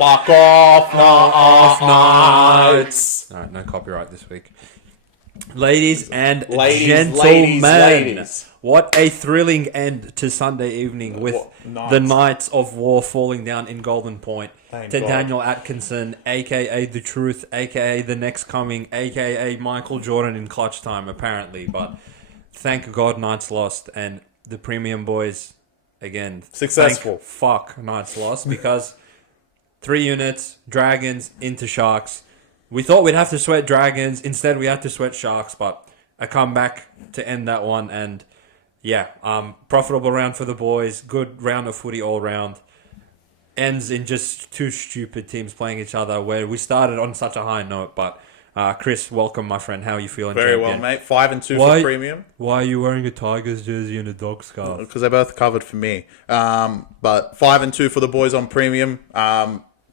Fuck off, nights. All right, no copyright this week. Ladies and Ladies, gentlemen, ladies. What a thrilling end to Sunday evening with the Knights of War falling down in Golden Point Thank to God. Daniel Atkinson, a.k.a. The Truth, a.k.a. The Next Coming, a.k.a. Michael Jordan in clutch time, apparently. But thank God Knights lost, and the Premium Boys, again, Successful. Fuck Knights lost, because 3 units, Dragons into Sharks. We thought we'd have to sweat Dragons. Instead, we had to sweat Sharks, but a comeback to end that one. And yeah, profitable round for the boys. Good round of footy all round. Ends in just two stupid teams playing each other, where we started on such a high note. But Chris, welcome, my friend. How are you feeling? Very champion? well, mate. 5-2 for Premium. Why are you wearing a Tigers jersey and a dog scarf? Because they're both covered for me. But 5-2 for the boys on Premium.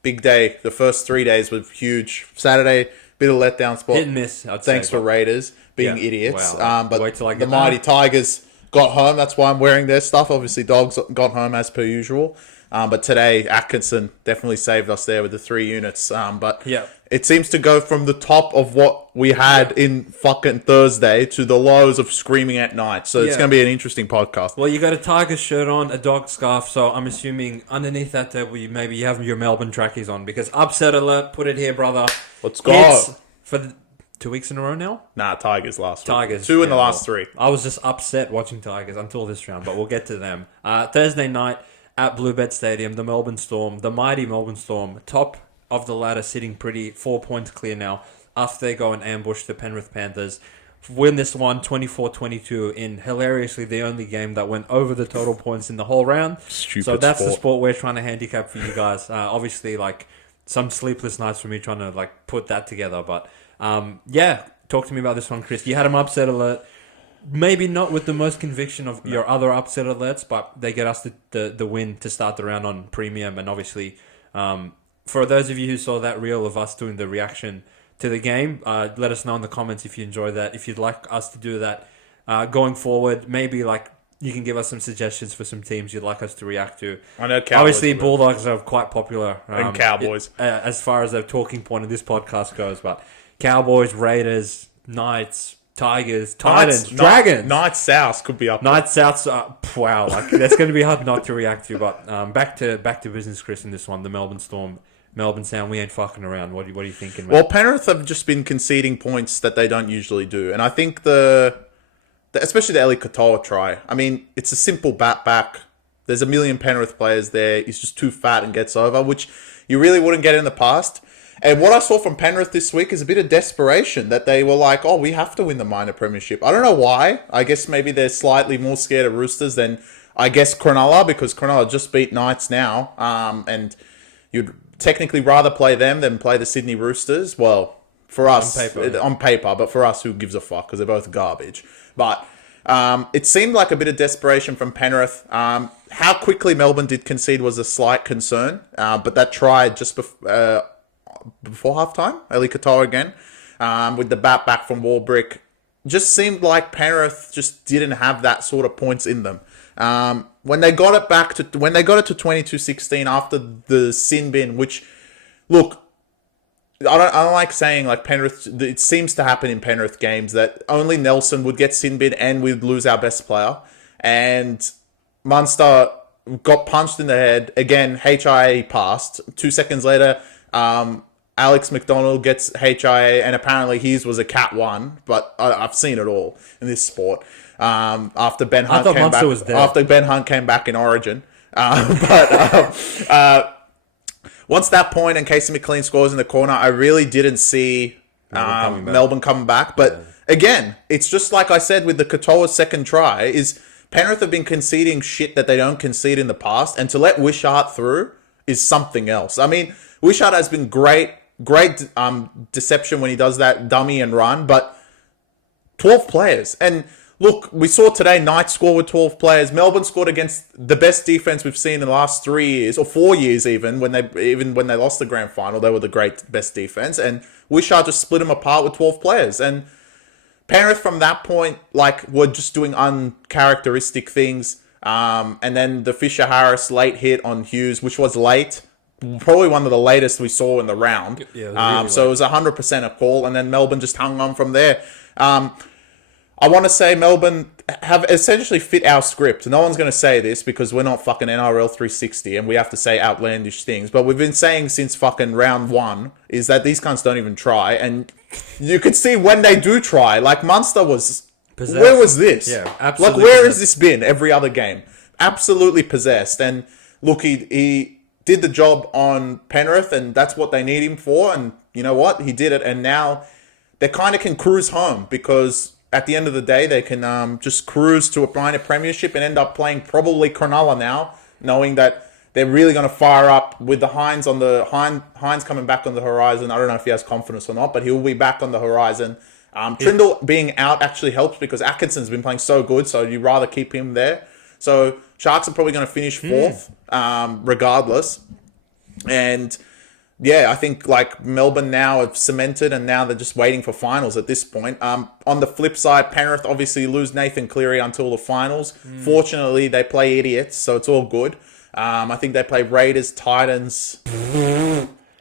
Big day. The first 3 days were huge. Saturday, bit of letdown spot. Hit and miss, I'd Thanks say, for Raiders being idiots. Wow. But Wait till I get the mighty that. Tigers got home. That's why I'm wearing their stuff. Obviously, Dogs got home as per usual. But today, Atkinson definitely saved us there with the 3 units. But Yeah. it seems to go from the top of what we had in fucking Thursday to the lows of screaming at night. So it's Yeah. going to be an interesting podcast. Well, you got a Tigers shirt on, a dog scarf, so I'm assuming underneath that maybe you have your Melbourne trackies on, because Upset Alert, put it here, brother. Let's go. Hits for 2 weeks in a row now? Nah, Tigers last week. Tigers. 2 in the yeah, last 3. I was just upset watching Tigers until this round, but we'll get to them. Thursday night at Bluebet Stadium, the Melbourne Storm, the mighty Melbourne Storm, top of the ladder, sitting pretty, 4 points clear now after they go and ambush the Penrith Panthers. Win this one 24-22 in hilariously the only game that went over the total points in the whole round. Stupid So that's sport. the sport we're trying to handicap for you guys. Obviously, like, some sleepless nights for me trying to like put that together. But yeah, talk to me about this one, Chris. You had him Upset Alert. Maybe not with the most conviction of your other Upset Alerts, but they get us the win to start the round on Premium. And obviously, for those of you who saw that reel of us doing the reaction to the game, let us know in the comments if you enjoy that. If you'd like us to do that going forward, maybe like you can give us some suggestions for some teams you'd like us to react to. I know Cowboys. Obviously, Bulldogs are quite popular. And Cowboys. As far as the talking point of this podcast goes. But Cowboys, Raiders, Knights, Tigers, Titans, Dragons. Knights South could be up. Knights South, wow, like that's going to be hard not to react to. But back to business, Chris, in this one. The Melbourne Storm, Melbourne Sound, we ain't fucking around. What are you thinking, mate? Well, Penrith have just been conceding points that they don't usually do. And I think especially the Eli Katoa try, I mean, it's a simple bat back. There's a million Penrith players there. He's just too fat and gets over, which you really wouldn't get in the past. And what I saw from Penrith this week is a bit of desperation, that they were like, oh, we have to win the minor premiership. I don't know why. I guess maybe they're slightly more scared of Roosters than, I guess, Cronulla, because Cronulla just beat Knights now. And you'd technically rather play them than play the Sydney Roosters. Well, for us, on paper, but for us, who gives a fuck, because they're both garbage. But it seemed like a bit of desperation from Penrith. How quickly Melbourne did concede was a slight concern, but that try just before halftime, Eli Katoa again, with the bat back from Warbrick, just seemed like Penrith just didn't have that sort of points in them. When they got it to 22-16 after the sin bin, which, look, I don't like saying like Penrith. It seems to happen in Penrith games that only Nelson would get sin bin and we'd lose our best player, and Munster got punched in the head again. HIA passed 2 seconds later. Alex McDonald gets HIA, and apparently his was a Cat 1, but I've seen it all in this sport. After Ben Hunt came back, after Ben Hunt came back in Origin, once that point and Casey McLean scores in the corner, I really didn't see Melbourne coming back. But again, it's just like I said with the Katoa second try, is Penrith have been conceding shit that they don't concede in the past, and to let Wishart through is something else. I mean, Wishart has been great deception when he does that dummy and run, but 12 players. And look, we saw today Knights score with 12 players. Melbourne scored against the best defense we've seen in the last 3 years, or 4 years even when they lost the grand final, they were the best defense. And Wishart just split them apart with 12 players. And Penrith from that point, like, were just doing uncharacteristic things. And then the Fisher-Harris late hit on Hughes, which was late. probably one of the latest we saw in the round. Yeah, so it was 100% a call, and then Melbourne just hung on from there. I want to say Melbourne have essentially fit our script. No one's going to say this because we're not fucking NRL 360 and we have to say outlandish things. But we've been saying since fucking round one is that these cunts don't even try. And you could see when they do try, like Munster was... Possessed. Where was this? Yeah, absolutely. Like, where has this been every other game? Absolutely possessed. And look, he did the job on Penrith and that's what they need him for. And you know what? He did it. And now they kind of can cruise home because... At the end of the day, they can just cruise to a minor premiership and end up playing probably Cronulla now, knowing that they're really going to fire up with the Hines coming back on the horizon. I don't know if he has confidence or not, but he'll be back on the horizon. Trindle being out actually helps because Atkinson's been playing so good, so you'd rather keep him there. So Sharks are probably going to finish fourth, regardless. And... yeah, I think like Melbourne now have cemented and now they're just waiting for finals at this point. On the flip side, Penrith obviously lose Nathan Cleary until the finals. Fortunately, they play idiots, so it's all good. I think they play Raiders, Titans,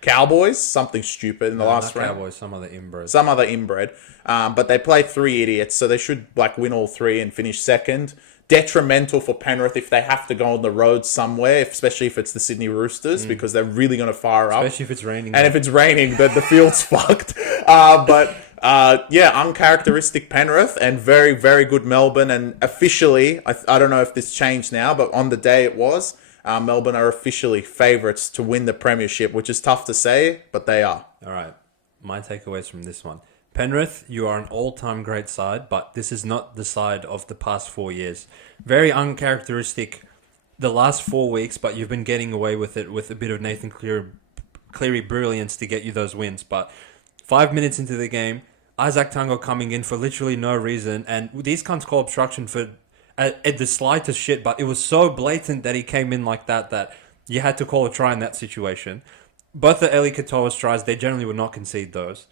Cowboys, something stupid in the last round. Cowboys, some other inbred. But they play three idiots, so they should like win all three and finish second. Detrimental for Penrith if they have to go on the road somewhere, especially if it's the Sydney Roosters, because they're really going to fire up. Especially if it's raining. And if it's raining, the field's fucked. Uncharacteristic Penrith and very, very good Melbourne. And officially, I don't know if this changed now, but on the day it was, Melbourne are officially favourites to win the premiership, which is tough to say, but they are. All right. My takeaways from this one. Penrith, you are an all-time great side, but this is not the side of the past 4 years. Very uncharacteristic the last 4 weeks, but you've been getting away with it with a bit of Nathan Cleary brilliance to get you those wins. But 5 minutes into the game, Isaac Tango coming in for literally no reason, and these cunts call obstruction for at the slightest shit, but it was so blatant that he came in like that you had to call a try in that situation. Both the Eli Katoa's tries, they generally would not concede those.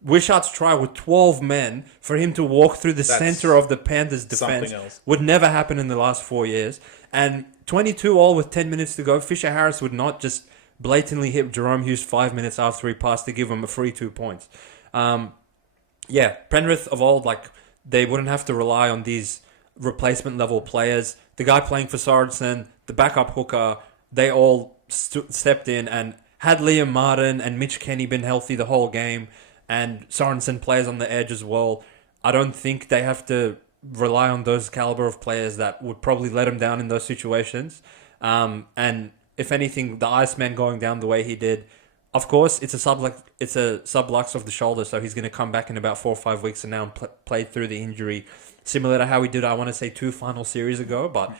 Wishart's try with 12 men for him to walk through the center of the Panthers' defense would never happen in the last 4 years. And 22 all with 10 minutes to go. Fisher Harris would not just blatantly hit Jerome Hughes 5 minutes after he passed to give him a free 2 points. Penrith of old, like, they wouldn't have to rely on these replacement level players. The guy playing for Sorensen, the backup hooker, they all stepped in, and had Liam Martin and Mitch Kenny been healthy the whole game, and Sorensen plays on the edge as well, I don't think they have to rely on those caliber of players that would probably let them down in those situations. And if anything, the Iceman going down the way he did, of course, it's a sublux of the shoulder, so he's going to come back in about 4 or 5 weeks and now play through the injury, similar to how he did, I want to say, 2 final series ago, but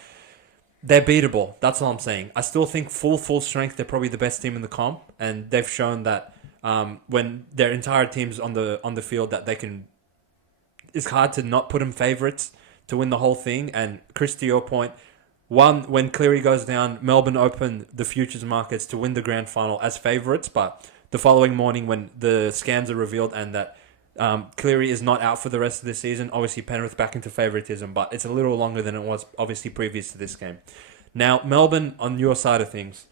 they're beatable. That's all I'm saying. I still think full strength, they're probably the best team in the comp, and they've shown that when their entire team's on the field that they can... It's hard to not put them favourites to win the whole thing. And Chris, to your point, when Cleary goes down, Melbourne open the futures markets to win the grand final as favourites, but the following morning when the scans are revealed and that Cleary is not out for the rest of the season, obviously Penrith back into favouritism, but it's a little longer than it was obviously previous to this game. Now, Melbourne, on your side of things...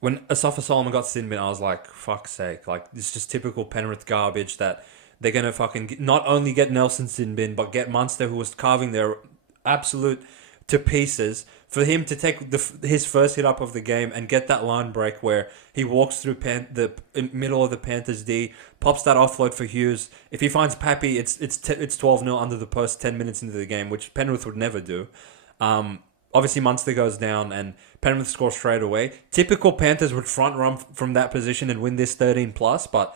When Asafa Solomon got sin bin, I was like, fuck's sake. Like, this is just typical Penrith garbage that they're going to fucking not only get Nelson sin bin, but get Munster, who was carving their absolute to pieces, for him to take his first hit up of the game and get that line break where he walks through the middle of the Panthers D, pops that offload for Hughes. If he finds Pappy, it's 12-0 under the post 10 minutes into the game, which Penrith would never do. Obviously, Munster goes down and Penrith scores straight away. Typical Panthers would front run from that position and win this 13+, but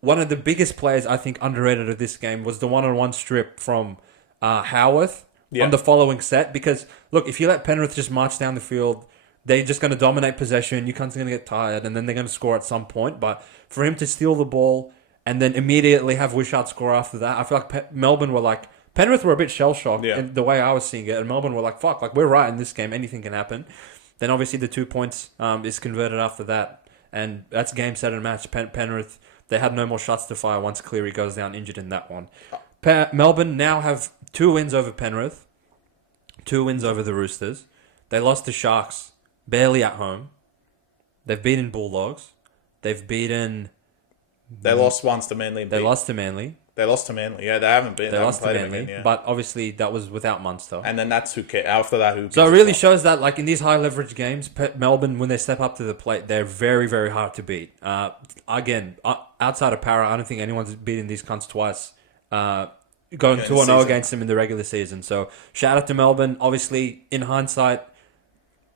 one of the biggest players I think underrated of this game was the one-on-one strip from Howarth on the following set. Because, look, if you let Penrith just march down the field, they're just going to dominate possession. You cunts are going to get tired and then they're going to score at some point. But for him to steal the ball and then immediately have Wishart score after that, I feel like Melbourne were like... Penrith were a bit shell-shocked in the way I was seeing it, and Melbourne were like, fuck, like, we're right in this game, anything can happen. Then obviously the 2 points is converted after that, and that's game, set, and match. Penrith, they had no more shots to fire once Cleary goes down injured in that one. Melbourne now have 2 wins over Penrith, 2 wins over the Roosters. They lost to Sharks, barely at home. They've beaten Bulldogs. They've beaten... They lost once to Manly. They lost to Manly. They lost to Manly. Yeah, they haven't been. They lost to played Manly. again, yeah. But obviously, that was without Munster. And then that's who cares. After that, who cares? So it really shows that, like, in these high leverage games, Melbourne, when they step up to the plate, they're very, very hard to beat. Again, outside of Para, I don't think anyone's beaten these cunts twice. Going 2-0 against them in the regular season. So shout out to Melbourne. Obviously, in hindsight,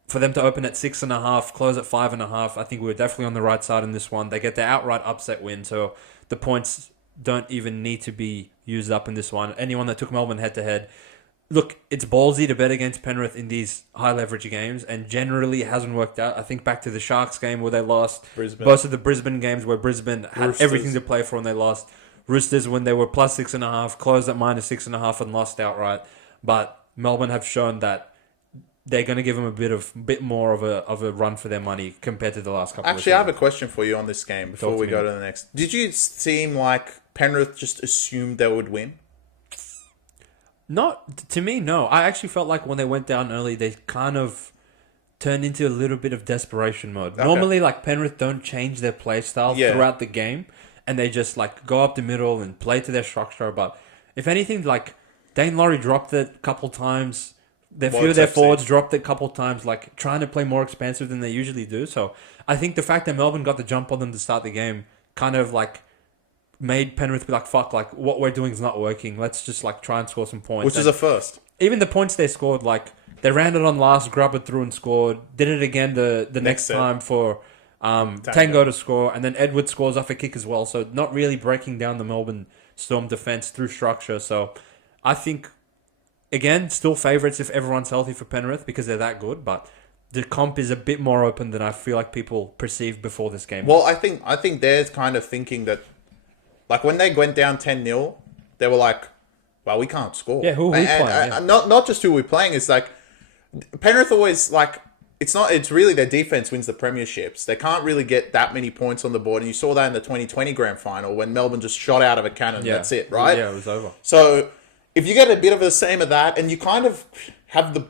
for them to open at 6.5, close at 5.5, I think we were definitely on the right side in this one. They get the outright upset win, so the points don't even need to be used up in this one. Anyone that took Melbourne head-to-head, look, it's ballsy to bet against Penrith in these high-leverage games, and generally it hasn't worked out. I think back to the Sharks game where they lost. Brisbane. Most of the Brisbane games where Brisbane had Roosters. everything to play for and they lost. Roosters, when they were plus 6.5, closed at minus 6.5 and lost outright. But Melbourne have shown that they're going to give them a bit more of a run for their money compared to the last couple. Actually, I have a question for you on this game before we go to the next. Did you seem like Penrith just assumed they would win? Not to me, no. I actually felt like when they went down early, they kind of turned into a little bit of desperation mode. Okay. Normally, like Penrith don't change their play style throughout the game, and they just like go up the middle and play to their structure. But if anything, like Dane Laurie dropped it a couple times. A few of their forwards dropped it a couple times, like trying to play more expansive than they usually do. So I think the fact that Melbourne got the jump on them to start the game kind of like made Penrith be like, fuck, like what we're doing is not working. Let's just like try and score some points. Which is a first. Even the points they scored, like they ran it on last, grabbed it through and scored. Did it again the next time for Tango to score. And then Edwards scores off a kick as well. So not really breaking down the Melbourne Storm defense through structure. So I think... Again, still favourites if everyone's healthy for Penrith because they're that good, but the comp is a bit more open than I feel like people perceived before this game. Well, I think they're kind of thinking that, like when they went down 10-0, they were like, well, we can't score. Yeah, who are we playing? Not just who we're playing, it's like, Penrith always, like, it's really their defense wins the premierships. They can't really get that many points on the board, and you saw that in the 2020 grand final when Melbourne just shot out of a cannon, that's it, right? Yeah, it was over. So... if you get a bit of the same of that, and you kind of have the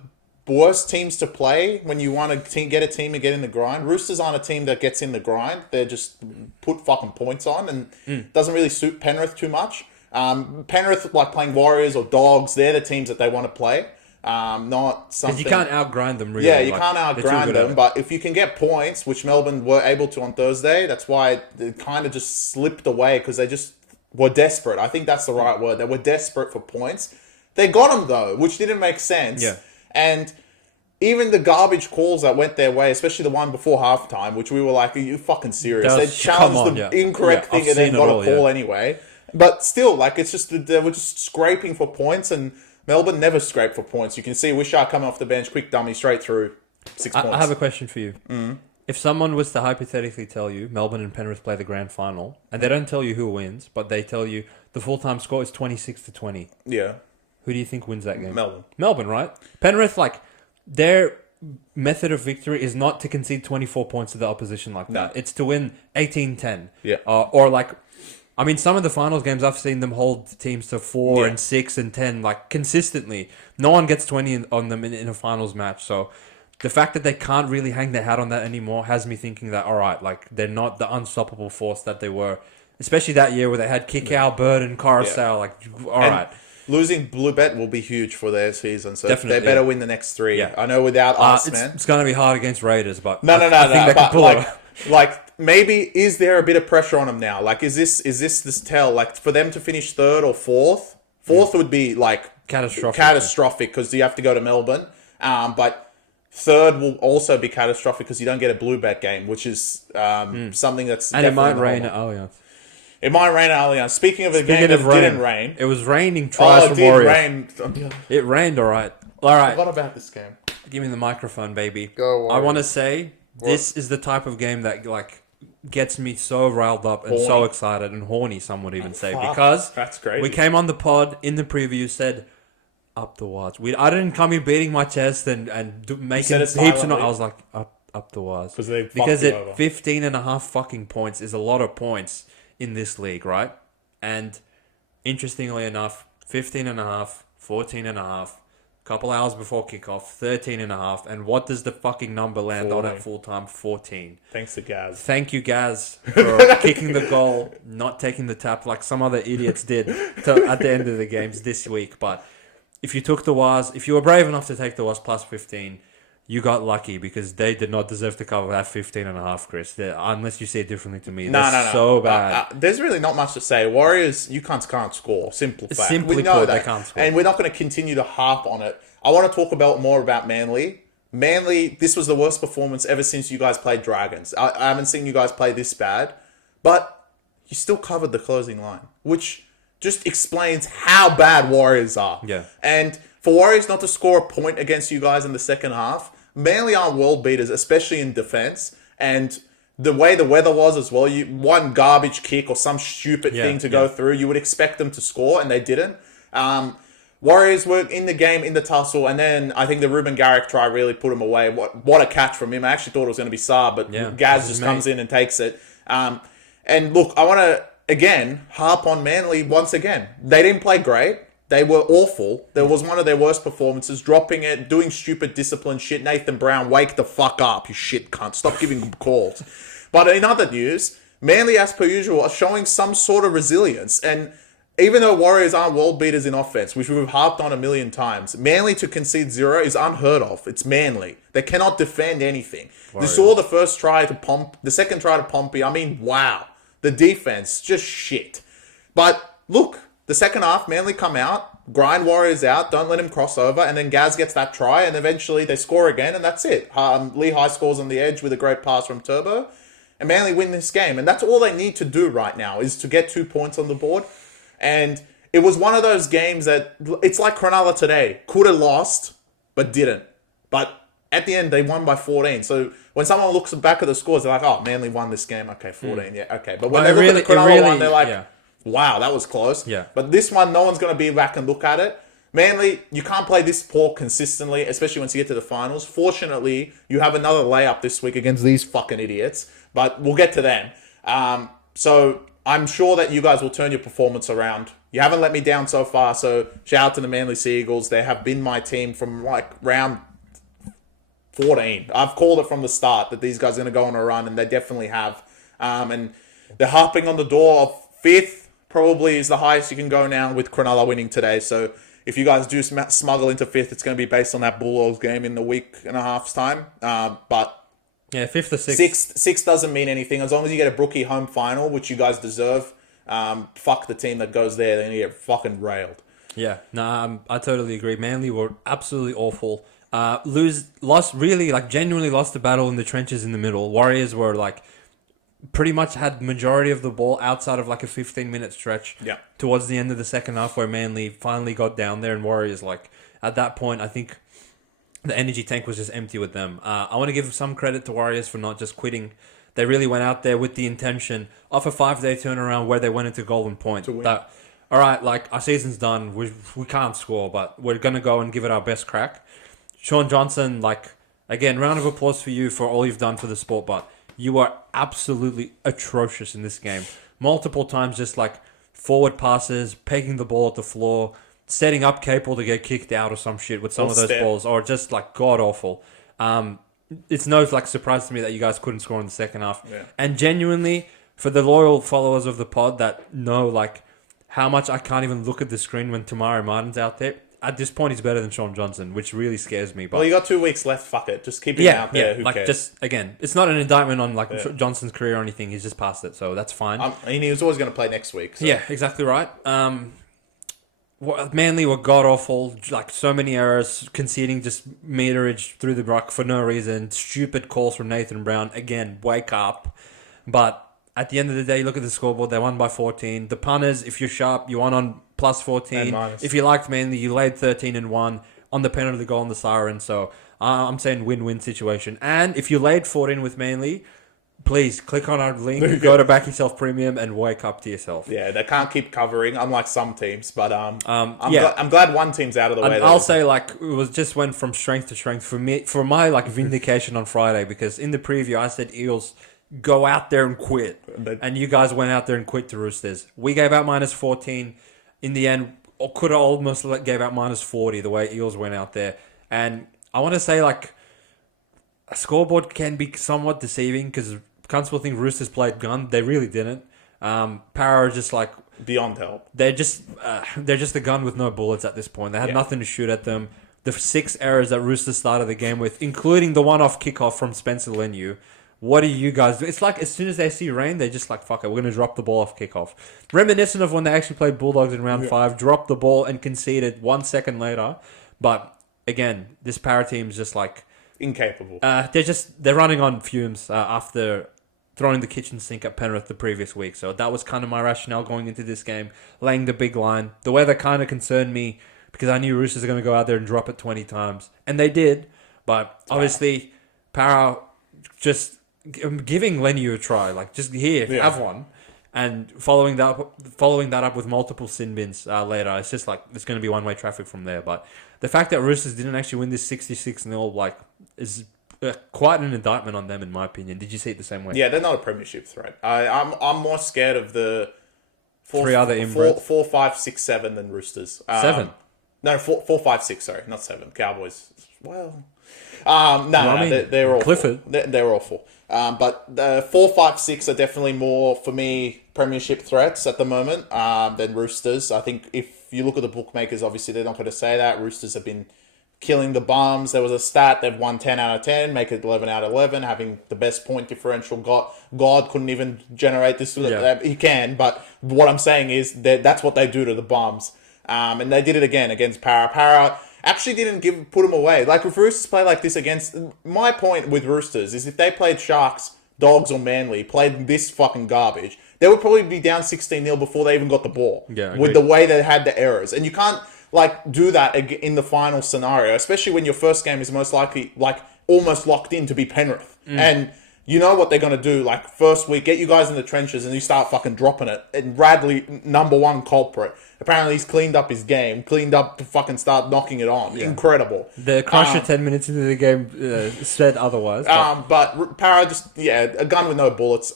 worst teams to play when you want to get a team to get in the grind. Roosters aren't a team that gets in the grind. They just put fucking points on, and doesn't really suit Penrith too much. Penrith, like playing Warriors or Dogs, they're the teams that they want to play. Not something... Because you can't outgrind them, really. Yeah, you can't outgrind them, but if you can get points, which Melbourne were able to on Thursday, that's why it kind of just slipped away, because they just... were desperate. I think that's the right word. They were desperate for points. They got them, though, which didn't make sense. Yeah. And even the garbage calls that went their way, especially the one before halftime, which we were like, are you fucking serious? They challenged the incorrect thing and then got a call anyway. But still, like, it's just they were just scraping for points, and Melbourne never scraped for points. You can see Wishart coming off the bench, quick dummy, straight through, 6 points. I have a question for you. Mm-hmm. If someone was to hypothetically tell you Melbourne and Penrith play the grand final, and they don't tell you who wins, but they tell you the full-time score is 26-20. Yeah. Who do you think wins that game? Melbourne, right? Penrith, like, their method of victory is not to concede 24 points to the opposition like that. It's to win 18-10. Yeah. Or, like, I mean, some of the finals games, I've seen them hold teams to 4 and 6 and 10, like, consistently. No one gets 20 on them in a finals match, so... the fact that they can't really hang their hat on that anymore has me thinking that, all right, like, they're not the unstoppable force that they were. Especially that year where they had Kikau, Bird, and Carousel. Like, all right. Losing Blue Bet will be huge for their season, so definitely, they better win the next 3. Yeah. I know without us, man. It's going to be hard against Raiders, but No. I think they can pull it. Like, maybe, is there a bit of pressure on them now? Like, is this tell? Like, for them to finish 3rd or 4th? 4th would be, like... Catastrophic, because you have to go to Melbourne. But... 3rd will also be catastrophic because you don't get a Blue Bet game, which is something that's... And it might rain at Allianz. It might rain at Allianz. Speaking of a game that didn't rain... It was raining tries from Warriors. Rain. It rained, all right. All right. What about this game? Give me the microphone, baby. Go Warriors. I want to say this is the type of game that, like, gets me so riled up and so excited and horny, some would even say. Because that's crazy. We came on the pod in the preview, said... up the wires. I didn't come here beating my chest and making heaps of... I was like, up the wires. Because 15.5 fucking points is a lot of points in this league, right? And interestingly enough, 15.5, 14.5, couple hours before kickoff, 13.5. And what does the fucking number land on 14. at full time? 14. Thanks to Gaz. Thank you, Gaz, for kicking the goal, not taking the tap like some other idiots did at the end of the games this week. But if you took the Waz, if you were brave enough to take the Waz plus 15, you got lucky because they did not deserve to cover that 15.5, Chris. Unless you see it differently to me. No. So bad. There's really not much to say. Warriors, you can't score. Simple fact. Simply We know put, that. they can't score. And we're not going to continue to harp on it. I want to talk more about Manly. Manly, this was the worst performance ever since you guys played Dragons. I haven't seen you guys play this bad. But you still covered the closing line, which just explains how bad Warriors are. Yeah. And for Warriors not to score a point against you guys in the second half, Manly aren't world beaters, especially in defense. And the way the weather was as well, one garbage kick or some stupid thing to go through, you would expect them to score, and they didn't. Warriors were in the game, in the tussle, and then I think the Ruben Garrick try really put him away. What a catch from him. I actually thought it was going to be Saab, but Gaz just comes in and takes it. And look, I want to, again, harp on Manly once again. They didn't play great. They were awful. There was one of their worst performances, dropping it, doing stupid discipline shit. Nathan Brown, wake the fuck up, you shit cunt. Stop giving them calls. But in other news, Manly, as per usual, are showing some sort of resilience. And even though Warriors aren't world beaters in offense, which we've harped on a million times, Manly to concede 0 is unheard of. It's Manly. They cannot defend anything. Warriors. They saw the first try to the second try to Pompey. I mean, wow. The defense, just shit. But look, the second half, Manly come out, grind Warriors out, don't let him cross over, and then Gaz gets that try, and eventually they score again, and that's it. Lehigh scores on the edge with a great pass from Turbo, and Manly win this game. And that's all they need to do right now, is to get 2 points on the board. And it was one of those games that, it's like Cronulla today. Could have lost, but didn't. But at the end, they won by 14. So when someone looks back at the scores, they're like, oh, Manly won this game. Okay, 14, yeah, okay. But when they look at the Cronulla one, they're like, wow, that was close. Yeah. But this one, no one's going to be back and look at it. Manly, you can't play this poor consistently, especially once you get to the finals. Fortunately, you have another layup this week against these fucking idiots. But we'll get to them. So I'm sure that you guys will turn your performance around. You haven't let me down so far. So shout out to the Manly Sea Eagles. They have been my team from like round 14. I've called it from the start that these guys are going to go on a run, and they definitely have. And they're harping on the door of 5th. Probably is the highest you can go now with Cronulla winning today. So if you guys do smuggle into 5th, it's going to be based on that Bulldogs game in the week and a half's time. But yeah, 5th or 6th. 6th doesn't mean anything. As long as you get a Brookie home final, which you guys deserve, fuck the team that goes there. They're going to get fucking railed. Yeah, no, I totally agree. Manly were absolutely awful. Genuinely lost the battle in the trenches in the middle. Warriors were like, pretty much had majority of the ball outside of like a 15-minute stretch towards the end of the second half, where Manly finally got down there, and Warriors, like, at that point, I think the energy tank was just empty with them. I want to give some credit to Warriors for not just quitting. They really went out there with the intention of a 5-day turnaround where they went into Golden Point. That, all right, like, our season's done. We can't score, but we're going to go and give it our best crack. Sean Johnson, like, again, round of applause for you for all you've done for the sport, but you are absolutely atrocious in this game. Multiple times, just like forward passes, pegging the ball at the floor, setting up Capel to get kicked out or some shit with some of those balls, or just like god awful. It's no like surprise to me that you guys couldn't score in the second half. Yeah. And genuinely, for the loyal followers of the pod that know like how much I can't even look at the screen when Tamari Martin's out there. At this point, he's better than Sean Johnson, which really scares me. But well, you got 2 weeks left. Fuck it, just keep him out there. Who like cares? Just again, it's not an indictment on like Johnson's career or anything. He's just past it, so that's fine. I mean, he was always going to play next week. So. Yeah, exactly right. Manly were god awful. Like so many errors, conceding just meterage through the ruck for no reason. Stupid calls from Nathan Brown. Again, wake up. But at the end of the day, look at the scoreboard. They won by 14. The punters, if you're sharp, you won on plus 14. If you liked Manly, you laid 13 and 1 on the penalty goal on the siren. So I'm saying win-win situation. And if you laid 14 with Manly, please click on our link, go to BackYourself Premium, and wake up to yourself. Yeah, they can't keep covering, unlike some teams. But I'm glad one team's out of the way. I'll say like it just went from strength to strength for me, for my like vindication on Friday, because in the preview I said Eels go out there and quit, and you guys went out there and quit to Roosters. We gave out minus 14. In the end, or could have almost gave out minus 40 the way Eels went out there. And I want to say, like, a scoreboard can be somewhat deceiving because cunts will think Roosters played gun. They really didn't. Para are just like beyond help. They're just a gun with no bullets at this point. They had nothing to shoot at them. The 6 errors that Roosters started the game with, including the one-off kickoff from Spencer Leniu. What do you guys do? It's like as soon as they see rain, they're just like, fuck it, we're going to drop the ball off kickoff. Reminiscent of when they actually played Bulldogs in round 5, dropped the ball and conceded 1 second later. But again, this Para team's just like... incapable. They're running on fumes after throwing the kitchen sink at Penrith the previous week. So that was kind of my rationale going into this game, laying the big line. The weather kind of concerned me because I knew Roosters are going to go out there and drop it 20 times. And they did. But obviously, Para just giving Leniu a try. Like, just here, have one. And following that up with multiple sin bins later. It's just like, there's going to be one-way traffic from there. But the fact that Roosters didn't actually win this 66-0, like, is... quite an indictment on them, in my opinion. Did you see it the same way? Yeah, they're not a premiership threat. I'm more scared of the 3 other inbreds. 4, 5, 6, 7 than Roosters. 7? No, 4, 5, 6. Sorry, not 7. Cowboys. Well, they're awful. Clifford. They're awful. But the 4, 5, 6 are definitely more for me premiership threats at the moment than Roosters. I think if you look at the bookmakers, obviously they're not going to say that. Roosters have been killing the bums. There was a stat, they've won 10 out of 10, make it 11 out of 11, having the best point differential. God couldn't even generate this. He can, but what I'm saying is that's what they do to the bums. And they did it again against Para. Para actually didn't put them away. Like, if Roosters play like this against... My point with Roosters is if they played Sharks, Dogs, or Manly, played this fucking garbage, they would probably be down 16-0 before they even got the ball. Yeah, with the way they had the errors. And you can't... do that in the final scenario, especially when your first game is most likely, almost locked in to be Penrith. And you know what they're going to do. Like, first week, get you guys in the trenches and you start fucking dropping it. And Bradley, number 1 culprit. Apparently, he's cleaned up his game. Cleaned up to fucking start knocking it on. Yeah. Incredible. The Crusher 10 minutes into the game said otherwise. But Para just, a gun with no bullets.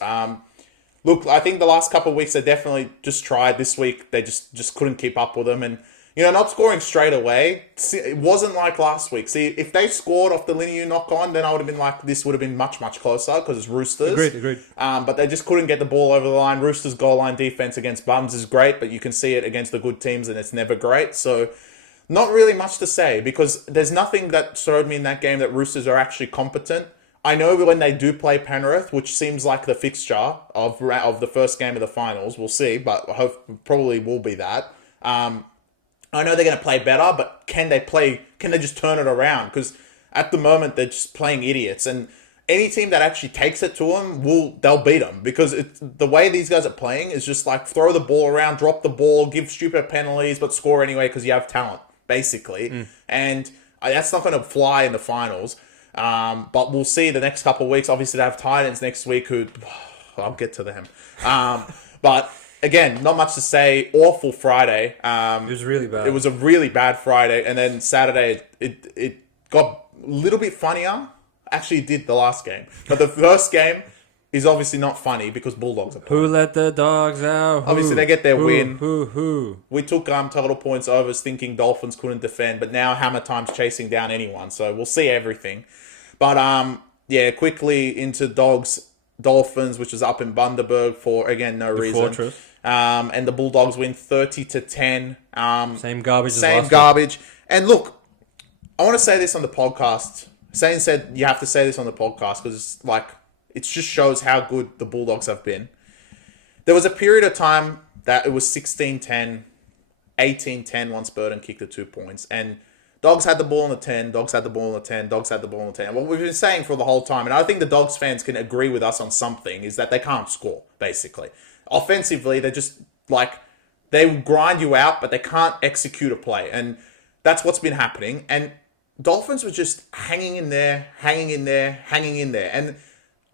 Look, I think the last couple of weeks, they definitely just tried. This week, they just couldn't keep up with them. And not scoring straight away, it wasn't like last week. See, if they scored off the Leniu knock-on, then I would have been like, this would have been much, much closer because it's Roosters. Agreed. But they just couldn't get the ball over the line. Roosters' goal line defense against bums is great, but you can see it against the good teams and it's never great. So, not really much to say because there's nothing that showed me in that game that Roosters are actually competent. I know when they do play Penrith, which seems like the fixture of the first game of the finals, we'll see, but I hope probably will be that. I know they're going to play better, but can they just turn it around? Because at the moment, they're just playing idiots. And any team that actually takes it to them, they'll beat them. Because the way these guys are playing is just like throw the ball around, drop the ball, give stupid penalties, but score anyway because you have talent, basically. And that's not going to fly in the finals. But we'll see the next couple of weeks. Obviously, they have Titans next week who... I'll get to them. But... Again, not much to say. Awful Friday. It was really bad. It was a really bad Friday. And then Saturday, it got a little bit funnier. Actually, it did the last game. But the first game is obviously not funny because Bulldogs are playing. Who let the dogs out? Obviously, they get their win. Who? We took total points overs thinking Dolphins couldn't defend. But now Hammer Time's chasing down anyone. So we'll see everything. But quickly into Dolphins, which was up in Bundaberg for, again, no reason. Fortress. And the Bulldogs win 30-10. Same garbage as Same last garbage. Week. And look, I want to say this on the podcast. Hussein said you have to say this on the podcast because it just shows how good the Bulldogs have been. There was a period of time that it was 16-10, 18-10 once Burton kicked the 2 points. And Dogs had the ball on the 10, Dogs had the ball on the 10, Dogs had the ball on the 10. What we've been saying for the whole time, and I think the Dogs fans can agree with us on something, is that they can't score, basically. Offensively, they're just they grind you out, but they can't execute a play. And that's what's been happening. And Dolphins were just hanging in there. And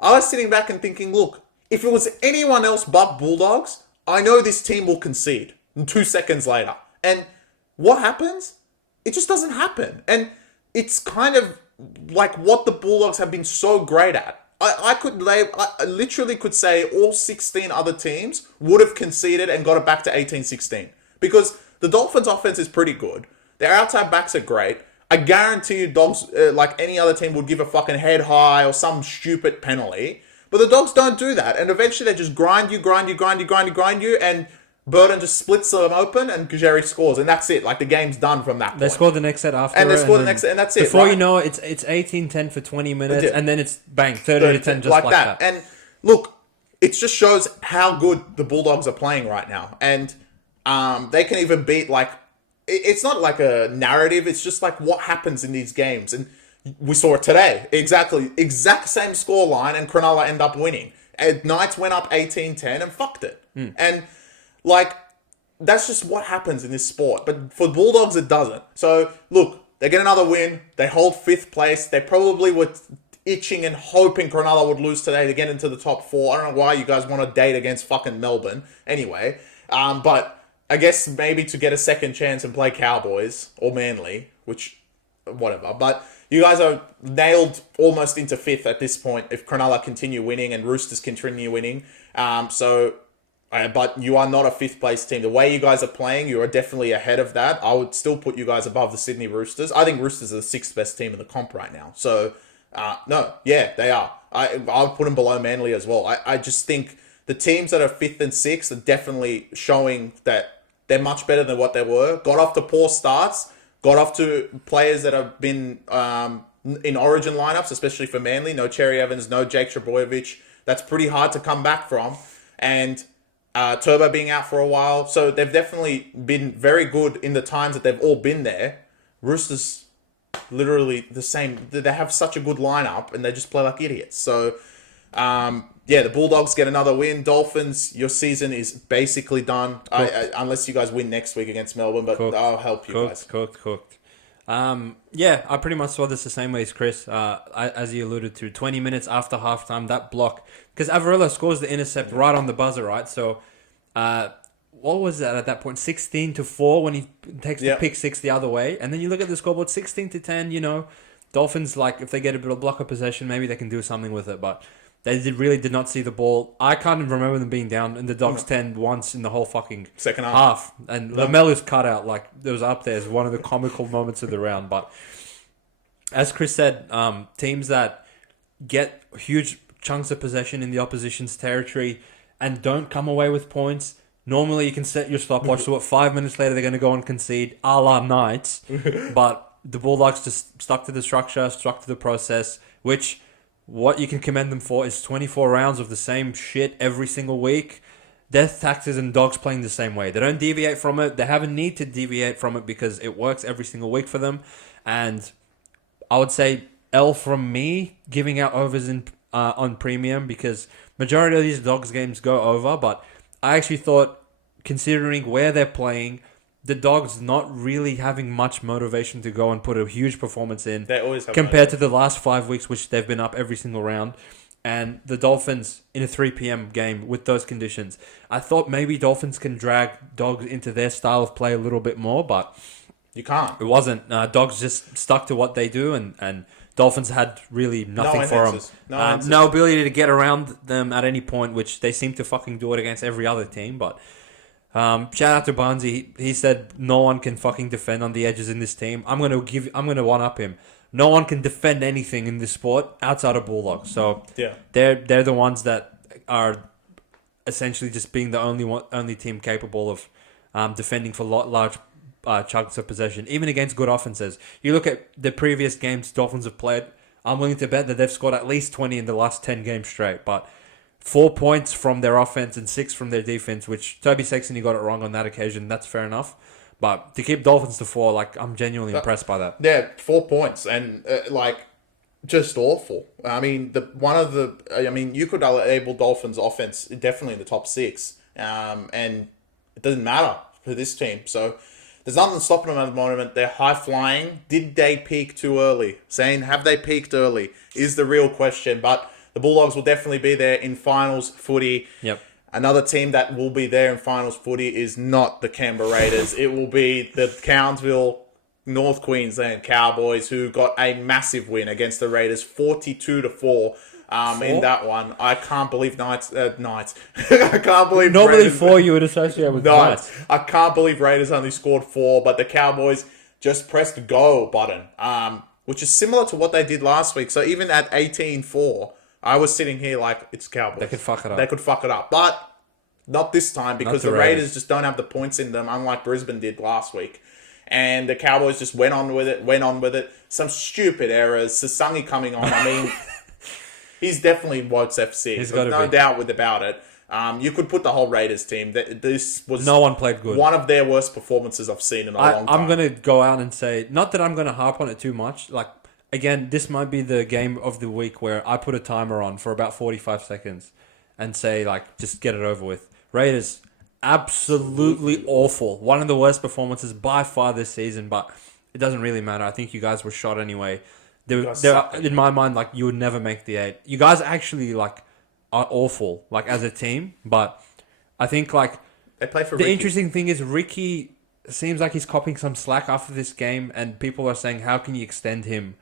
I was sitting back and thinking, look, if it was anyone else but Bulldogs, I know this team will concede 2 seconds later. And what happens? It just doesn't happen. And it's kind of like what the Bulldogs have been so great at. I literally could say all 16 other teams would have conceded and got it back to 18-16. Because The Dolphins' offense is pretty good. Their outside backs are great. I guarantee you Dogs, like any other team, would give a fucking head high or some stupid penalty. But the Dogs don't do that. And eventually they just grind you, and Burton just splits them open and Jerry scores. And that's it. Like, the game's done from that point. They score the next set after. And they score the next set, and that's it. Before you know it, it's 18-10 for 20 minutes, and then it's bang, 30-10 just like that. And look, it just shows how good the Bulldogs are playing right now. And they can even beat, like, it's not like a narrative. It's just like what happens in these games. And we saw it today. Exact same scoreline, and Cronulla end up winning. And Knights went up 18-10 and fucked it. And, like, that's just what happens in this sport. But for Bulldogs, it doesn't. So, look, they get another win. They hold 5th place. They probably were itching and hoping Cronulla would lose today to get into the top 4. I don't know why you guys want to date against fucking Melbourne. Anyway, but I guess maybe to get a second chance and play Cowboys or Manly, which, whatever. But you guys are nailed almost into 5th at this point if Cronulla continue winning and Roosters continue winning. But you are not a 5th place team. The way you guys are playing, you are definitely ahead of that. I would still put you guys above the Sydney Roosters. I think Roosters are the 6th best team in the comp right now. So, they are. I would put them below Manly as well. I just think the teams that are 5th and 6th are definitely showing that they're much better than what they were. Got off to poor starts. Got off to players that have been in origin lineups, especially for Manly. No Cherry Evans, no Jake Trbojevic. That's pretty hard to come back from. And Turbo being out for a while. So they've definitely been very good in the times that they've all been there. Roosters, literally the same. They have such a good lineup and they just play like idiots. So, the Bulldogs get another win. Dolphins, your season is basically done. Unless you guys win next week against Melbourne, but I'll help you guys. Cooked. I pretty much saw this the same way as Chris. As you alluded to, 20 minutes after halftime, that block. Because Averillo scores the intercept right on the buzzer, right? So, what was that at that point? 16-4 when he takes the pick 6 the other way. And then you look at the scoreboard, 16-10, Dolphins, like, if they get a bit of block of possession, maybe they can do something with it. But they really did not see the ball. I can't even remember them being down in the Dogs 10 once in the whole fucking second half. And Lamelu's cutout, like, it was up there as one of the comical moments of the round. But as Chris said, teams that get huge chunks of possession in the opposition's territory and don't come away with points, normally you can set your stopwatch to 5 minutes later they're going to go and concede, a la Knights. But the Bulldogs just stuck to the structure, stuck to the process, which what you can commend them for is 24 rounds of the same shit every single week. Death, taxes, and Dogs playing the same way. They don't deviate from it. They have a need to deviate from it because it works every single week for them. And I would say L from me giving out overs on premium because majority of these Dogs games go over. But I actually thought, considering where they're playing, the Dogs not really having much motivation to go and put a huge performance in they always have compared to the last 5 weeks, which they've been up every single round. And the Dolphins in a 3 p.m. game with those conditions. I thought maybe Dolphins can drag Dogs into their style of play a little bit more, but you can't. It wasn't. Dogs just stuck to what they do, and Dolphins had really nothing for them. No ability to get around them at any point, which they seem to fucking do it against every other team, but... shout out to Barnesy. He said no one can fucking defend on the edges in this team. I'm gonna one up him. No one can defend anything in this sport outside of Bulldogs. So they're the ones that are essentially just being the only team capable of defending for large chunks of possession, even against good offenses. You look at the previous games Dolphins have played. I'm willing to bet that they've scored at least 20 in the last 10 games straight, but 4 points from their offense and 6 from their defense, which Toby Sexton got it wrong on that occasion. That's fair enough. But to keep Dolphins to 4, like, I'm genuinely impressed by that. Yeah, 4 points and just awful. I mean, you could label Dolphins offense definitely in the top 6, and it doesn't matter for this team. So there's nothing stopping them at the moment. They're high flying. Did they peak too early? Saying, have they peaked early is the real question. But the Bulldogs will definitely be there in finals footy. Yep. Another team that will be there in finals footy is not the Canberra Raiders. It will be the Townsville, North Queensland Cowboys, who got a massive win against the Raiders, 42-4. in that one. I can't believe Knights. I can't believe Normally Raiders, 4 you would associate with Knights. Knights. I can't believe Raiders only scored 4, but the Cowboys just pressed the go button, which is similar to what they did last week. So even at 18-4, I was sitting here like, it's Cowboys. They could fuck it up. They could fuck it up. But not this time, because the Raiders just don't have the points in them, unlike Brisbane did last week. And the Cowboys just went on with it. Some stupid errors. Sasangi coming on. I mean, he's definitely Woke's FC. There's no doubt about it. You could put the whole Raiders team. This was no one played good. One of their worst performances I've seen in a long time. I'm going to go out and say, not that I'm going to harp on it too much. Like, again, this might be the game of the week where I put a timer on for about 45 seconds and say, like, just get it over with. Raiders, absolutely awful. One of the worst performances by far this season, but it doesn't really matter. I think you guys were shot anyway. In my mind, like, you would never make the 8. You guys actually, like, are awful, like, as a team, but I think, like, they play for the Ricky. Interesting thing is Ricky seems like he's copying some slack after this game, and people are saying, how can you extend him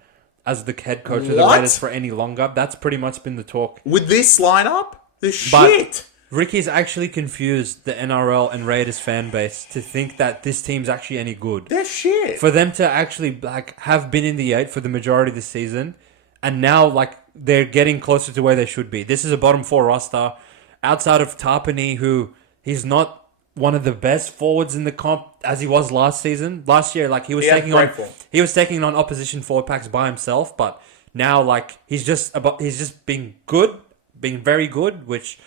as the head coach of the Raiders for any longer? That's pretty much been the talk. With this lineup? This shit! Ricky's actually confused the NRL and Raiders fan base to think that this team's actually any good. They're shit. For them to actually, like, have been in the 8 for the majority of the season, and now, like, they're getting closer to where they should be. This is a bottom 4 roster. Outside of Tarpany, who he's not one of the best forwards in the comp as he was last season. Last year, like, he was taking on opposition forward packs by himself, but now, like, he's just being good, being very good, which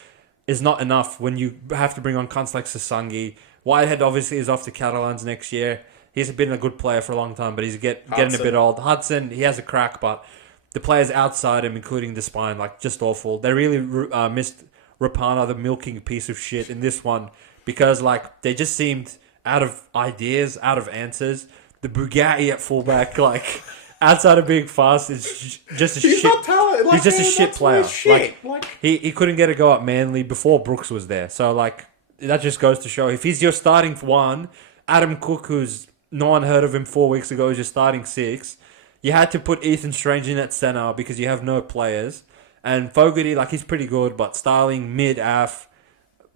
is not enough when you have to bring on cunts like Sasangi. Whitehead obviously is off to Catalans next year. He's been a good player for a long time, but he's getting a bit old. Hudson, he has a crack, but the players outside him, including the spine, like, just awful. They really missed Rapana, the milking piece of shit, in this one, because, like, they just seemed out of ideas, out of answers. The Bugatti at fullback, like, outside of being fast, is just a shit. He's not talented. Like, he's just a shit player. Shit. Like, he couldn't get a go at Manly before Brooks was there. So, like, that just goes to show, if he's your starting 1, Adam Cook, who's no one heard of him 4 weeks ago, is your starting 6. You had to put Ethan Strange in at centre because you have no players. And Fogarty, like, he's pretty good, but Starling, mid-AF,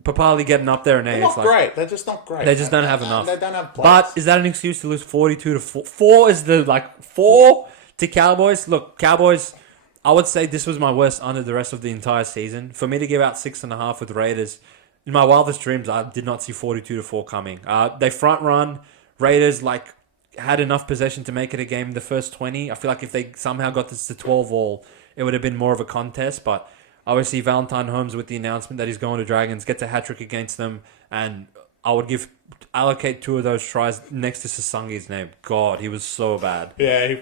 Papali getting up there in age. They're not great. They're just not great. They just don't have enough. They don't have players. But is that an excuse to lose 42-4? 4 is the, like, 4 to Cowboys. Look, Cowboys, I would say this was my worst under the rest of the entire season. For me to give out 6.5 with Raiders, in my wildest dreams, I did not see 42-4 coming. They front run. Raiders, like, had enough possession to make it a game in the first 20. I feel like if they somehow got this to 12-all, it would have been more of a contest. But obviously, Valentine Holmes, with the announcement that he's going to Dragons, gets a hat-trick against them. And I would allocate 2 of those tries next to Sasangi's name. God, he was so bad. Yeah.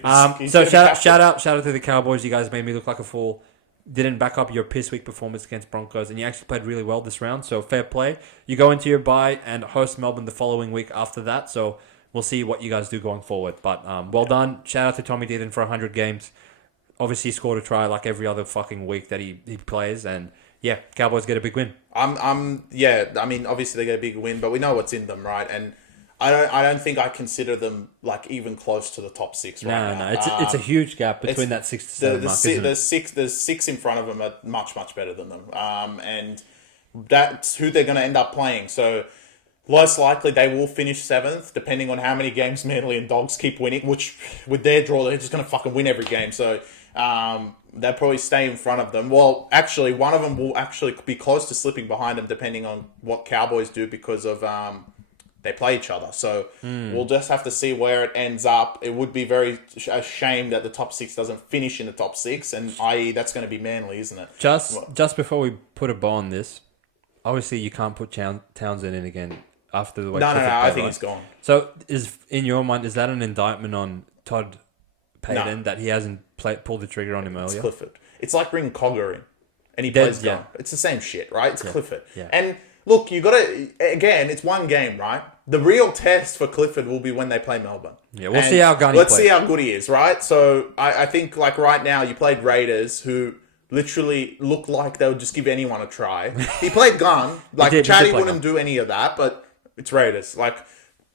So shout out to the Cowboys. You guys made me look like a fool. Didn't back up your piss week performance against Broncos, and you actually played really well this round. So fair play. You go into your bye and host Melbourne the following week after that. So we'll see what you guys do going forward. But well done. Shout out to Tommy Dearden for 100 games. Obviously, he scored a try like every other fucking week that he plays. And yeah, Cowboys get a big win. I mean, obviously they get a big win, but we know what's in them, right? And I don't think I consider them, like, even close to the top 6 right now. No. It's a huge gap between that 6 to 7 mark, isn't it? The 6 in front of them are much, much better than them. And that's who they're going to end up playing. So most likely they will finish 7th, depending on how many games Manly and Dogs keep winning, which with their draw, they're just going to fucking win every game. So they'll probably stay in front of them. Well, actually, one of them will actually be close to slipping behind them, depending on what Cowboys do, because of they play each other. So we'll just have to see where it ends up. It would be a shame that the top 6 doesn't finish in the top 6, and i.e. that's going to be Manly, isn't it? Just before we put a bow on this, obviously you can't put Townsend in again after the way. No, I think he's gone. So in your mind, is that an indictment on Todd Payton that he hasn't pulled the trigger on him earlier? It's Clifford. It's like bringing Cogger in, and he plays gun. Yeah. It's the same shit, right? It's Clifford. Yeah. And look, you got to, again, it's one game, right? The real test for Clifford will be when they play Melbourne. Yeah, we'll see how good he plays. Let's see how good he is, right? So I think, like, right now, you played Raiders, who literally looked like they would just give anyone a try. He played gun. Like, Chatty wouldn't do any of that, but it's Raiders. Like,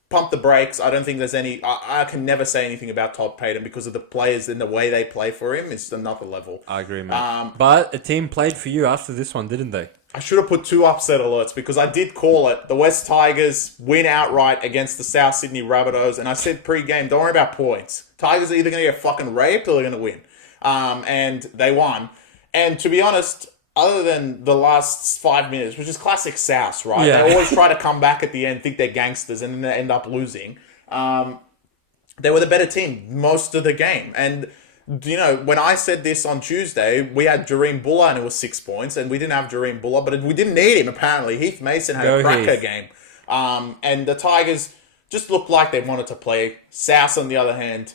pump the brakes. I don't think there's any... I can never say anything about Todd Payton because of the players and the way they play for him. It's another level. I agree, mate. But a team played for you after this one, didn't they? I should have put 2 upset alerts because I did call it. The West Tigers win outright against the South Sydney Rabbitohs. And I said pre-game, don't worry about points. Tigers are either going to get fucking raped or they're going to win. And they won. And to be honest, other than the last 5 minutes, which is classic South, right? Yeah. They always try to come back at the end, think they're gangsters, and then they end up losing. They were the better team most of the game. And... you know, when I said this on Tuesday, we had Jareem Buller and it was 6 points, and we didn't have Jareem Buller, but we didn't need him, apparently. Heath Mason had a cracker game. And the Tigers just looked like they wanted to play. South, on the other hand,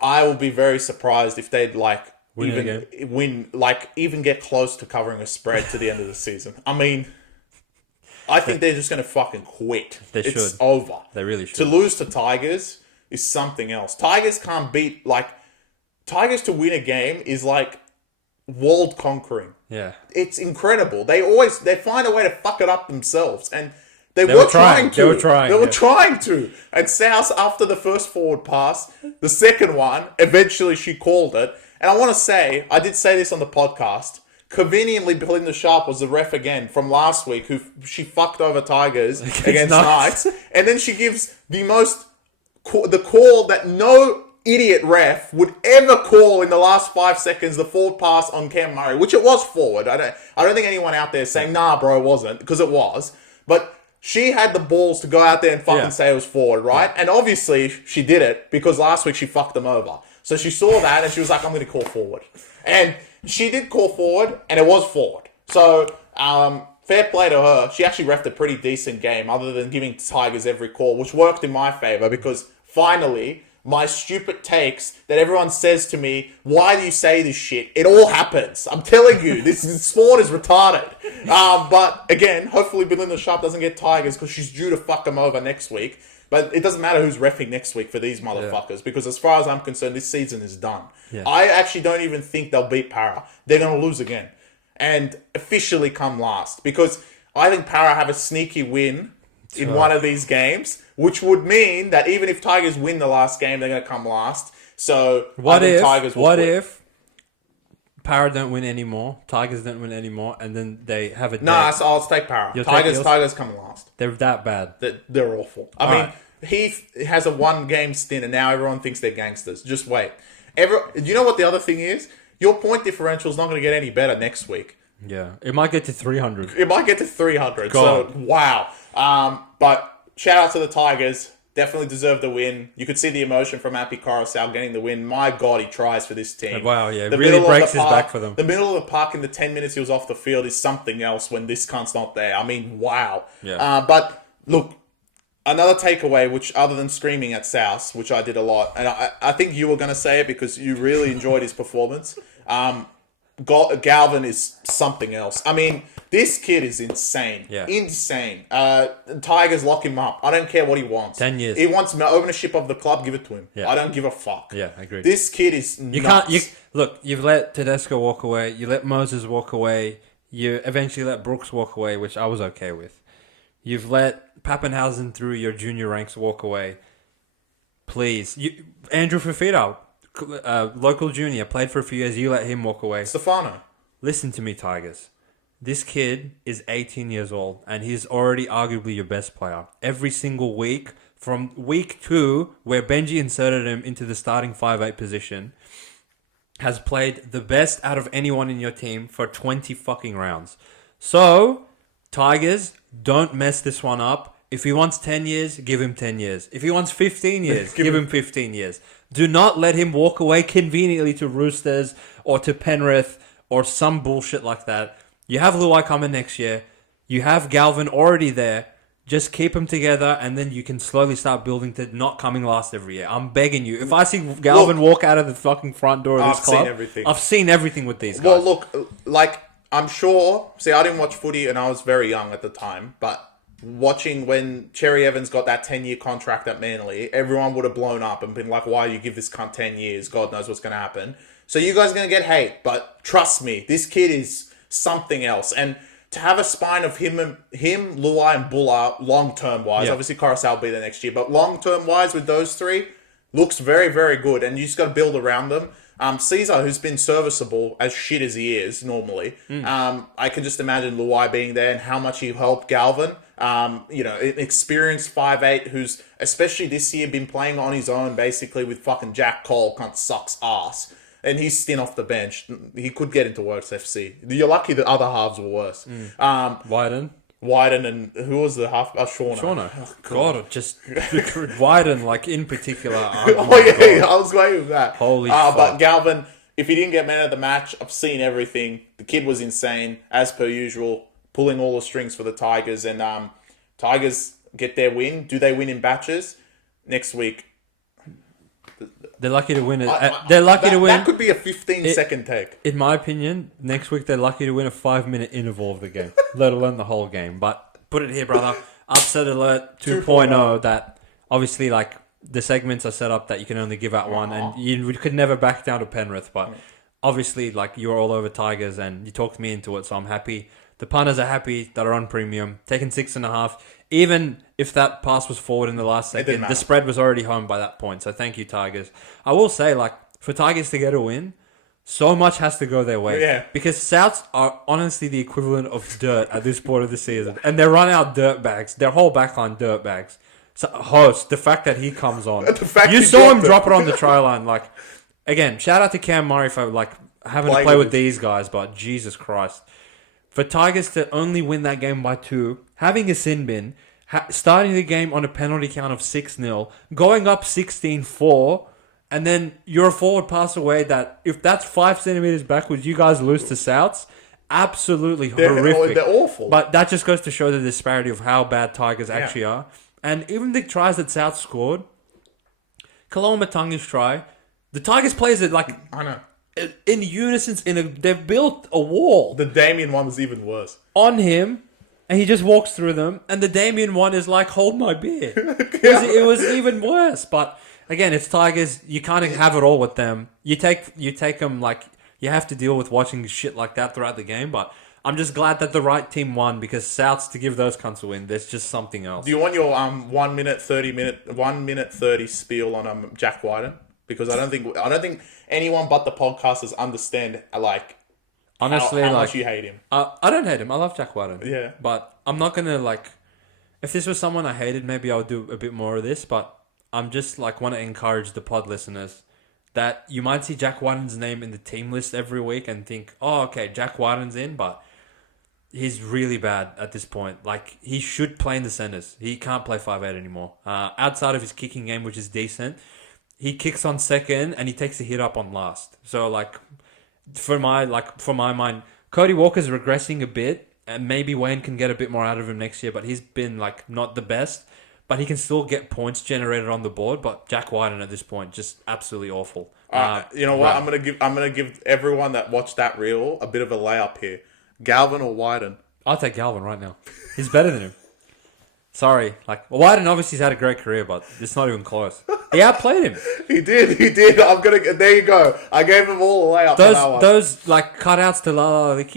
I will be very surprised if they'd, like, even get close to covering a spread to the end of the season. I mean... I think they're just going to fucking quit. It's over. They really should. To lose to Tigers... is something else. Tigers can't beat, like, Tigers to win a game is like world conquering. Yeah. It's incredible. They find a way to fuck it up themselves. And they were trying to. They were trying to. And South, after the first forward pass, the second one, eventually she called it. And I want to say, I did say this on the podcast, conveniently Belinda Sharp was the ref again from last week, who she fucked over Tigers against Knights. And then she gives the call that no idiot ref would ever call in the last 5 seconds, the forward pass on Cam Murray, which it was forward. I don't think anyone out there is saying, nah, bro, it wasn't, because it was. But she had the balls to go out there and fucking say it was forward, right? Yeah. And obviously, she did it because last week she fucked them over. So she saw that and she was like, I'm going to call forward. And she did call forward, and it was forward. So, fair play to her. She actually reffed a pretty decent game, other than giving Tigers every call, which worked in my favour because finally, my stupid takes that everyone says to me, why do you say this shit? It all happens. I'm telling you, this sport is retarded. But again, hopefully Belinda Sharp doesn't get Tigers because she's due to fuck them over next week. But it doesn't matter who's reffing next week for these motherfuckers because as far as I'm concerned, this season is done. Yeah. I actually don't even think they'll beat Para. They're going to lose again and officially come last because I think Para have a sneaky win in one of these games, which would mean that even if Tigers win the last game, they're going to come last. So Tigers will if Para don't win anymore, Tigers don't win anymore, and then they have a... Nah, so I'll take Para. Tigers come last. They're that bad. They're awful. I mean, Heath has a 1-game stint, and now everyone thinks they're gangsters. Just wait. You know what the other thing is? Your point differential is not going to get any better next week. Yeah. It might get to 300. It might get to 300. God. So, wow. But shout out to the Tigers. Definitely deserved the win. You could see the emotion from Api Coruscant getting the win. My God, he tries for this team. Wow, yeah. It really breaks his back for them. The middle of the park in the 10 minutes he was off the field is something else when this cunt's not there. I mean, wow. Yeah. But, look, another takeaway, which other than screaming at South, which I did a lot, and I think you were going to say it because you really enjoyed his performance. Galvin is something else. I mean, this kid is insane. Yeah. Insane. Tigers lock him up. I don't care what he wants. 10 years. He wants ownership of the club, give it to him. Yeah. I don't give a fuck. Yeah, I agree. This kid is nuts. Look, you've let Tedesco walk away. You let Moses walk away. You eventually let Brooks walk away, which I was okay with. You've let Pappenhausen through your junior ranks walk away. Please. Andrew Fafita, local junior, played for a few years. You let him walk away. Stefano. Listen to me, Tigers. This kid is 18 years old, and he's already arguably your best player. Every single week, from week 2, where Benji inserted him into the starting 5'8" position, has played the best out of anyone in your team for 20 fucking rounds. So, Tigers, don't mess this one up. If he wants 10 years, give him 10 years. If he wants 15 years, give him 15 years. Do not let him walk away conveniently to Roosters or to Penrith or some bullshit like that. You have Luai coming next year. You have Galvin already there. Just keep them together, and then you can slowly start building to not coming last every year. I'm begging you. If I see Galvin walk out of the fucking front door of this club, I've seen everything with these guys. Well, look, like, I'm sure... See, I didn't watch footy, and I was very young at the time, but watching when Cherry Evans got that 10-year contract at Manly, everyone would have blown up and been like, why do you give this cunt 10 years? God knows what's going to happen. So you guys are going to get hate, but trust me, this kid is something else. And to have a spine of him, Luai and Buller long-term wise. Yeah. Obviously, Coruscant will be there next year. But long-term wise with those three, looks very, very good. And you just got to build around them. Caesar, who's been serviceable as shit as he is normally, I can just imagine Luai being there and how much he helped Galvin. An experienced 5'8", who's, especially this year, been playing on his own, basically, with fucking Jack Cole, cunt sucks ass. And he's stint off the bench. He could get into Works FC. You're lucky the other halves were worse. Wyden and who was the half? Shauno. Oh, God, just Wyden, like, in particular. I was going with that. Holy fuck. But Galvin, if he didn't get man of the match, I've seen everything. The kid was insane, as per usual, pulling all the strings for the Tigers. And Tigers get their win. Do they win in batches? Next week. They're lucky to win it. They're lucky to win. That could be a 15-second take. In my opinion, next week they're lucky to win a 5-minute interval of the game, let alone the whole game. But put it here, brother. Upset Alert 2.0. That obviously, like, the segments are set up that you can only give out one, and you could never back down to Penrith. But obviously, like, you're all over Tigers, and you talked me into it, so I'm happy. The punters are happy that are on premium, taking 6.5. Even if that pass was forward in the last second, the spread was already home by that point. So thank you, Tigers. I will say, like, for Tigers to get a win, so much has to go their way. Yeah. Because Souths are honestly the equivalent of dirt at this point of the season. And they run out dirt bags. Their whole backline dirt bags. So, Host, the fact that he comes on. You saw him drop it on the try line. Like, again, shout out to Cam Murray for, like, having to play with these guys. But Jesus Christ. For Tigers to only win that game by 2, having a sin bin, starting the game on a penalty count of 6-0, going up 16-4, and then you're a forward pass away that, if that's 5 centimeters backwards, you guys lose to Souths. Absolutely horrific. They're awful. But that just goes to show the disparity of how bad Tigers actually are. And even the tries that South scored, Kaloma Matangi's try, the Tigers players are like... I know. In unison, they've built a wall. The Damien one was even worse. On him, and he just walks through them, and the Damien one is like, hold my beer. It was even worse. But again, it's Tigers. You can't have it all with them. You take them, like, you have to deal with watching shit like that throughout the game. But I'm just glad that the right team won, because Souths, to give those cunts a win, there's just something else. Do you want your 1 minute 30 spiel on Jack Wyden? Because I don't think anyone but the podcasters understand, like, honestly, how like, much you hate him. I don't hate him. I love Jack Wyden. Yeah. But I'm not going to, like... If this was someone I hated, maybe I would do a bit more of this. But I'm just, like, want to encourage the pod listeners that you might see Jack Wyden's name in the team list every week and think, oh, okay, Jack Wyden's in, but he's really bad at this point. Like, he should play in the centers. He can't play 5'8" anymore. Outside of his kicking game, which is decent... He kicks on second and he takes a hit up on last. So, like, for my mind, Cody Walker's regressing a bit, and maybe Wayne can get a bit more out of him next year. But he's been, like, not the best. But he can still get points generated on the board. But Jack Wyden at this point, just absolutely awful. You know what? I'm gonna give everyone that watched that reel a bit of a layup here. Galvin or Wyden? I'll take Galvin right now. He's better than him. Sorry, like, Wyden obviously has had a great career, but it's not even close. He outplayed him. He did. There you go. I gave him all a layup. Those like cutouts to Lala, did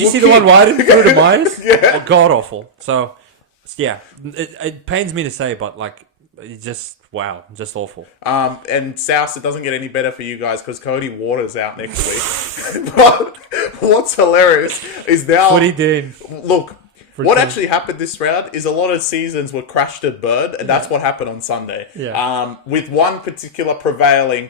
you see the one Wyden threw to Myers? Yeah. Oh, god awful. So, yeah, it pains me to say, but, like, it's just, wow, just awful. And South, it doesn't get any better for you guys because Cody Waters out next week. But what's hilarious is now... Footy Dean. Look... What actually happened this round is a lot of seasons were crashed at bird, and that's what happened on Sunday. Yeah. With one particular prevailing.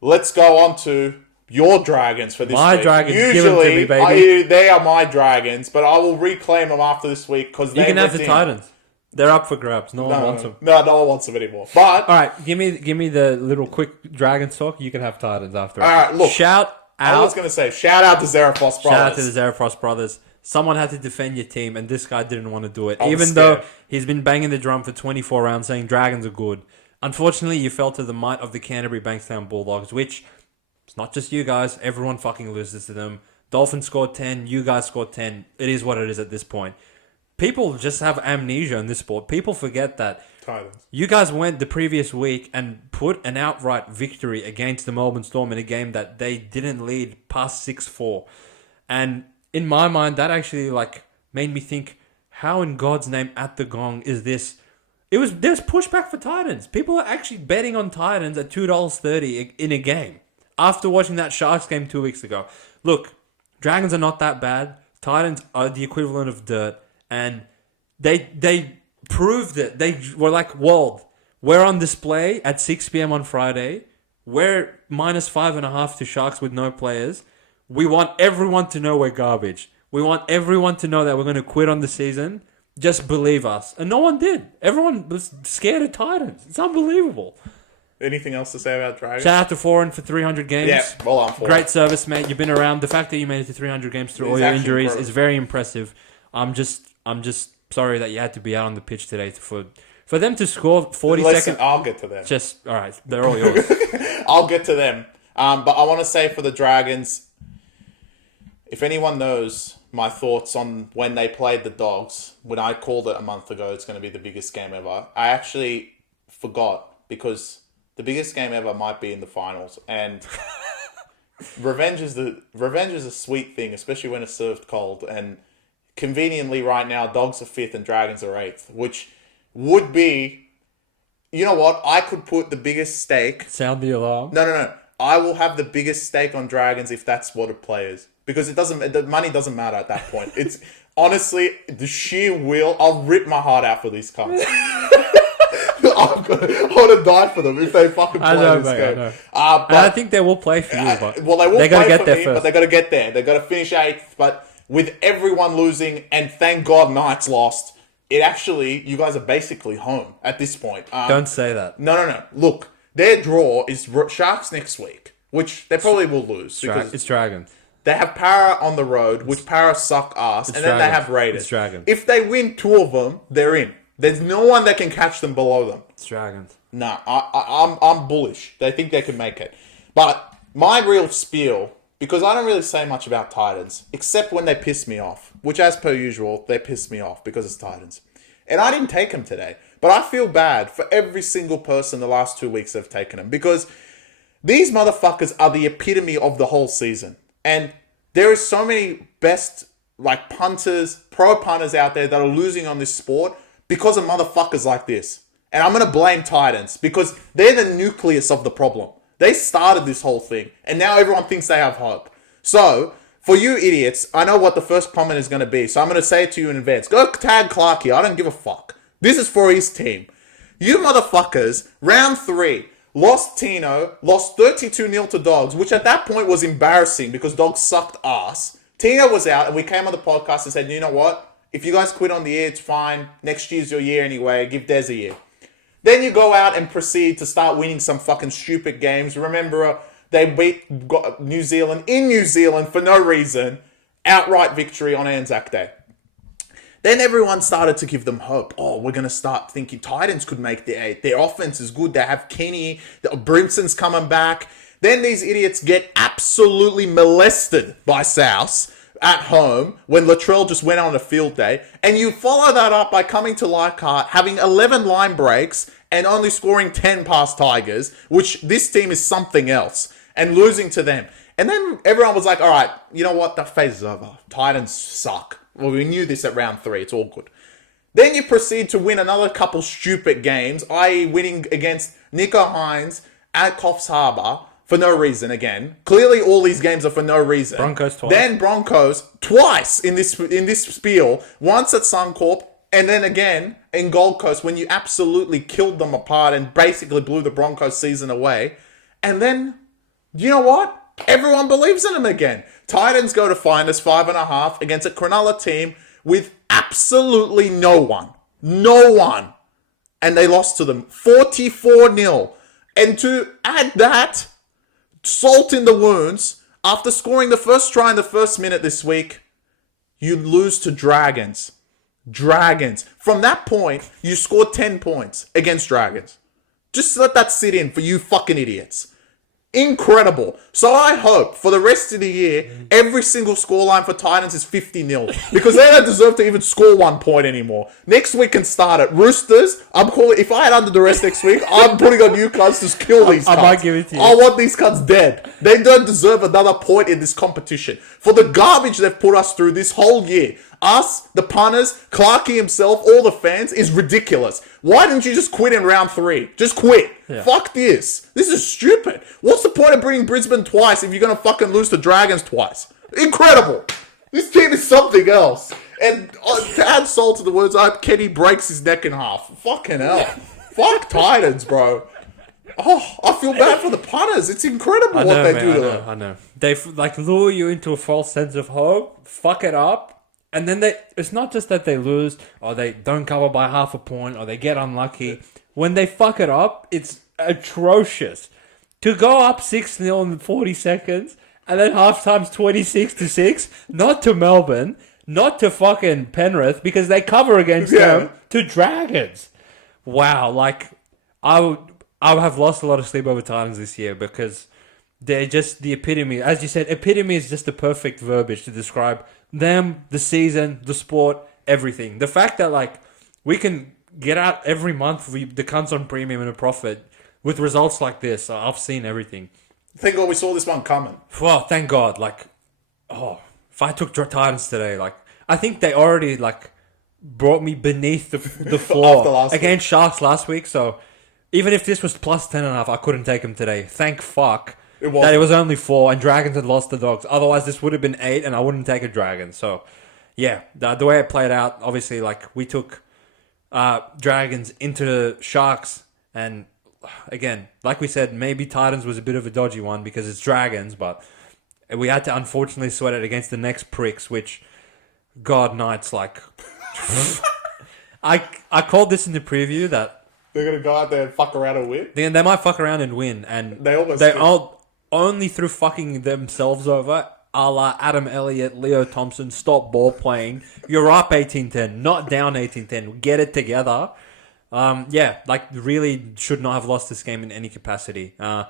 Let's go on to your Dragons for this week. My Dragons, give them to me, baby. They are my Dragons, but I will reclaim them after this week because you can have the Titans. They're up for grabs. No one wants them. No one wants them anymore. But all right, give me the little quick Dragons talk. You can have Titans after. All right, look. Shout out. I was going to say, shout out to Zarafos brothers. Shout out to the Zarafos brothers. Someone had to defend your team, and this guy didn't want to do it. Even though he's been banging the drum for 24 rounds saying Dragons are good. Unfortunately, you fell to the might of the Canterbury Bankstown Bulldogs, which, it's not just you guys. Everyone fucking loses to them. Dolphins scored 10. You guys scored 10. It is what it is at this point. People just have amnesia in this sport. People forget that Titans. You guys went the previous week and put an outright victory against the Melbourne Storm in a game that they didn't lead past 6-4. And in my mind, that actually like made me think, how in God's name at the gong is this? There's pushback for Titans. People are actually betting on Titans at $2.30 in a game after watching that Sharks game 2 weeks ago. Look, Dragons are not that bad. Titans are the equivalent of dirt, and they proved it. They were like, well, we're on display at 6 p.m. on Friday. We're -5.5 to Sharks with no players. We want everyone to know we're garbage. We want everyone to know that we're going to quit on the season. Just believe us. And no one did. Everyone was scared of Titans. It's unbelievable. Anything else to say about Dragons? Shout out to Foreign for 300 games. Yeah, well on Foreign. Great service, mate. You've been around. The fact that you made it to 300 games through all your injuries is very impressive. I'm just sorry that you had to be out on the pitch today for them to score 40 seconds. I'll get to them. Just, all right. They're all yours. I'll get to them. But I want to say for the Dragons, if anyone knows my thoughts on when they played the Dogs, when I called it a month ago, it's going to be the biggest game ever. I actually forgot because the biggest game ever might be in the finals, and revenge is a sweet thing, especially when it's served cold. And conveniently, right now, Dogs are 5th and Dragons are 8th, which would be, you know what? I could put the biggest stake. Sound the alarm. No. I will have the biggest stake on Dragons if that's what it plays. Because the money doesn't matter at that point. It's honestly the sheer will. I'll rip my heart out for these cunts. I want to die for them if they fucking play this game. I know. And I think they will play for you, but they will play for me, but they got to get there. They got to finish 8th. But with everyone losing, and thank God Knights lost, you guys are basically home at this point. Don't say that. No. Look, their draw is Sharks next week, which they probably will lose. It's Dragons. They have Para on the road, which Para suck ass, and then they have Raiders. It's Dragons. If they win 2 of them, they're in. There's no one that can catch them below them. It's Dragons. Nah, I'm bullish. They think they can make it. But my real spiel, because I don't really say much about Titans, except when they piss me off, which as per usual, they piss me off because it's Titans. And I didn't take them today. But I feel bad for every single person the last 2 weeks have taken them, because these motherfuckers are the epitome of the whole season. And there is so many best punters, pro punters out there that are losing on this sport because of motherfuckers like this. And I'm going to blame Titans because they're the nucleus of the problem. They started this whole thing, and now everyone thinks they have hope. So, for you idiots, I know what the first comment is going to be, so I'm going to say it to you in advance. Go tag Clark here. I don't give a fuck. This is for his team. You motherfuckers, round 3, lost Tino, lost 32-0 to Dogs, which at that point was embarrassing because Dogs sucked ass. Tino was out, and we came on the podcast and said, you know what? If you guys quit on the year, it's fine. Next year's your year anyway. Give Des a year. Then you go out and proceed to start winning some fucking stupid games. Remember, they beat New Zealand in New Zealand for no reason. Outright victory on Anzac Day. Then everyone started to give them hope. Oh, we're going to start thinking Titans could make the 8. Their offense is good. They have Kenny. Brimson's coming back. Then these idiots get absolutely molested by South at home when Latrell just went on a field day. And you follow that up by coming to Leichhardt, having 11 line breaks and only scoring 10 past Tigers, which this team is something else, and losing to them. And then everyone was like, all right, you know what? That phase is over. Titans suck. Well, we knew this at round 3. It's all good. Then you proceed to win another couple stupid games, i.e. winning against Nico Hines at Coffs Harbour for no reason again. Clearly all these games are for no reason. Broncos twice. Then Broncos twice in this spiel. Once at Suncorp and then again in Gold Coast when you absolutely killed them apart and basically blew the Broncos season away. And then, you know what? Everyone believes in them again. Titans go to -5.5 against a Cronulla team with absolutely no one. No one. And they lost to them 44-0. And to add that, salt in the wounds, after scoring the first try in the first minute this week, you lose to Dragons. Dragons. From that point, you scored 10 points against Dragons. Just let that sit in for you fucking idiots. Incredible. So I hope for the rest of the year, every single scoreline for Titans is 50-0. Because they don't deserve to even score 1 point anymore. Next week can start it. Roosters, I'm calling. If I had under Duress next week, I'm putting on you cunts to kill these cunts. I might give it to you. I want these cunts dead. They don't deserve another point in this competition. For the garbage they've put us through this whole year. Us, the punters, Clarkey himself, all the fans, is ridiculous. Why didn't you just quit in round 3? Just quit. Yeah. Fuck this. This is stupid. What's the point of bringing Brisbane twice if you're going to fucking lose to Dragons twice? Incredible. This team is something else. And to add salt to the words, I hope Kenny breaks his neck in half. Fucking hell. Fuck Titans, bro. Oh, I feel bad for the punters. It's incredible what they do to them. I know. They lure you into a false sense of hope, fuck it up, and then it's not just that they lose, or they don't cover by half a point, or they get unlucky. When they fuck it up, it's atrocious. To go up 6-0 in 40 seconds, and then halftime's 26-6, not to Melbourne, not to fucking Penrith, because they cover against them, to Dragons. Wow, I would have lost a lot of sleep over Titans this year, because they're just the epitome. As you said, epitome is just the perfect verbiage to describe them, the season, the sport, everything. The fact that we can get out every month the cunts on premium and a profit with results like this. I've seen everything. Thank God we saw this one coming. Well, thank God. If I took Titans today, I think they already brought me beneath the floor against Sharks last week. So even if this was plus 10.5, I couldn't take them today. Thank fuck. It was only 4 and Dragons had lost the Dogs. Otherwise, this would have been 8 and I wouldn't take a Dragon. So, yeah, the way it played out, obviously, we took Dragons into Sharks. And, again, like we said, maybe Titans was a bit of a dodgy one because it's Dragons. But we had to, unfortunately, sweat it against the next pricks, which, God, Knights, I called this in the preview that they're going to go out there and fuck around and win? They might fuck around and win. And they almost only through fucking themselves over, a la Adam Elliott, Leo Thompson, stop ball playing. You're up 18-10, not down 18-10. Get it together. Really should not have lost this game in any capacity. I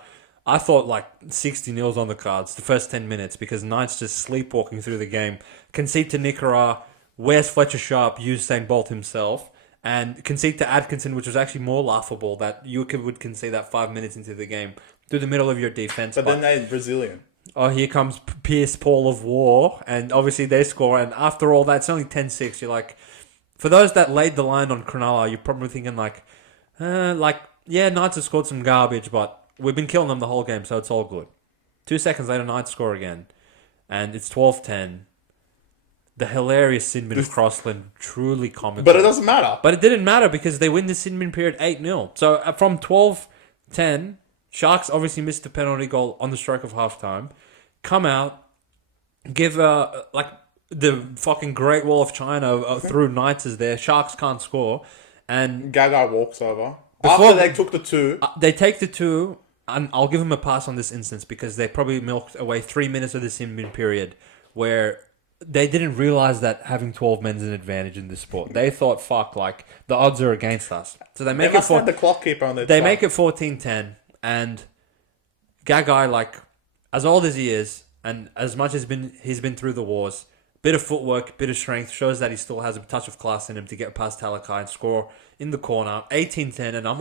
thought 60-0's on the cards the first 10 minutes because Knights just sleepwalking through the game. Concede to Nicaragua. Where's Fletcher Sharp? Usain Bolt himself. And concede to Atkinson, which was actually more laughable that you would concede that 5 minutes into the game through the middle of your defense. But then they're Brazilian. Oh, here comes Pierce Paul of War, and obviously they score. And after all that, it's only 10-6. You're for those that laid the line on Cronulla, you're probably thinking Knights have scored some garbage, but we've been killing them the whole game, so it's all good. 2 seconds later, Knights score again, and it's 12-10. The hilarious sin bin of Crossland, truly comical. But it doesn't matter. But it didn't matter because they win the sin bin period 8-0. So from 12-10, Sharks obviously missed the penalty goal on the stroke of halftime. Come out, give the fucking Great Wall of China through Knights is there. Sharks can't score. And Gagai walks over. After they took the 2. They take the 2, and I'll give them a pass on this instance because they probably milked away 3 minutes of the sin bin period where they didn't realize that having 12 men is an advantage in this sport. They thought, fuck, the odds are against us. So they make it the clock keeper on their They make it 14-10, and Gagai, as old as he is, and as much as he's been through the wars, bit of footwork, bit of strength, shows that he still has a touch of class in him to get past Talakai and score in the corner, 18-10, and I'm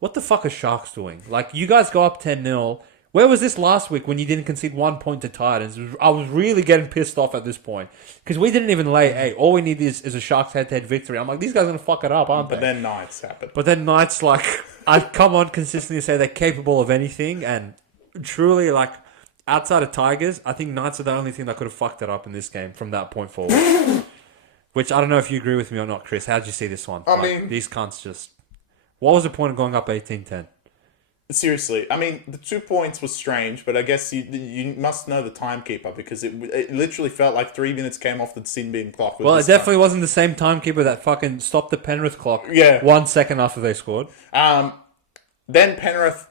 what the fuck are Sharks doing? You guys go up 10-0. Where was this last week when you didn't concede 1 point to Titans? I was really getting pissed off at this point. Because we didn't even lay 8. All we need is a Sharks head-to-head victory. I'm these guys are going to fuck it up, aren't they? But then Knights happened. But then Knights, I come on consistently say they're capable of anything. And truly, outside of Tigers, I think Knights are the only thing that could have fucked it up in this game from that point forward. Which, I don't know if you agree with me or not, Chris. How did you see this one? These cunts just... What was the point of going up 18-10? Seriously, the 2 points was strange, but I guess you must know the timekeeper because it literally felt like 3 minutes came off the sin bin clock. Well, it definitely wasn't the same timekeeper that fucking stopped the Penrith clock 1 second after they scored. Then Penrith.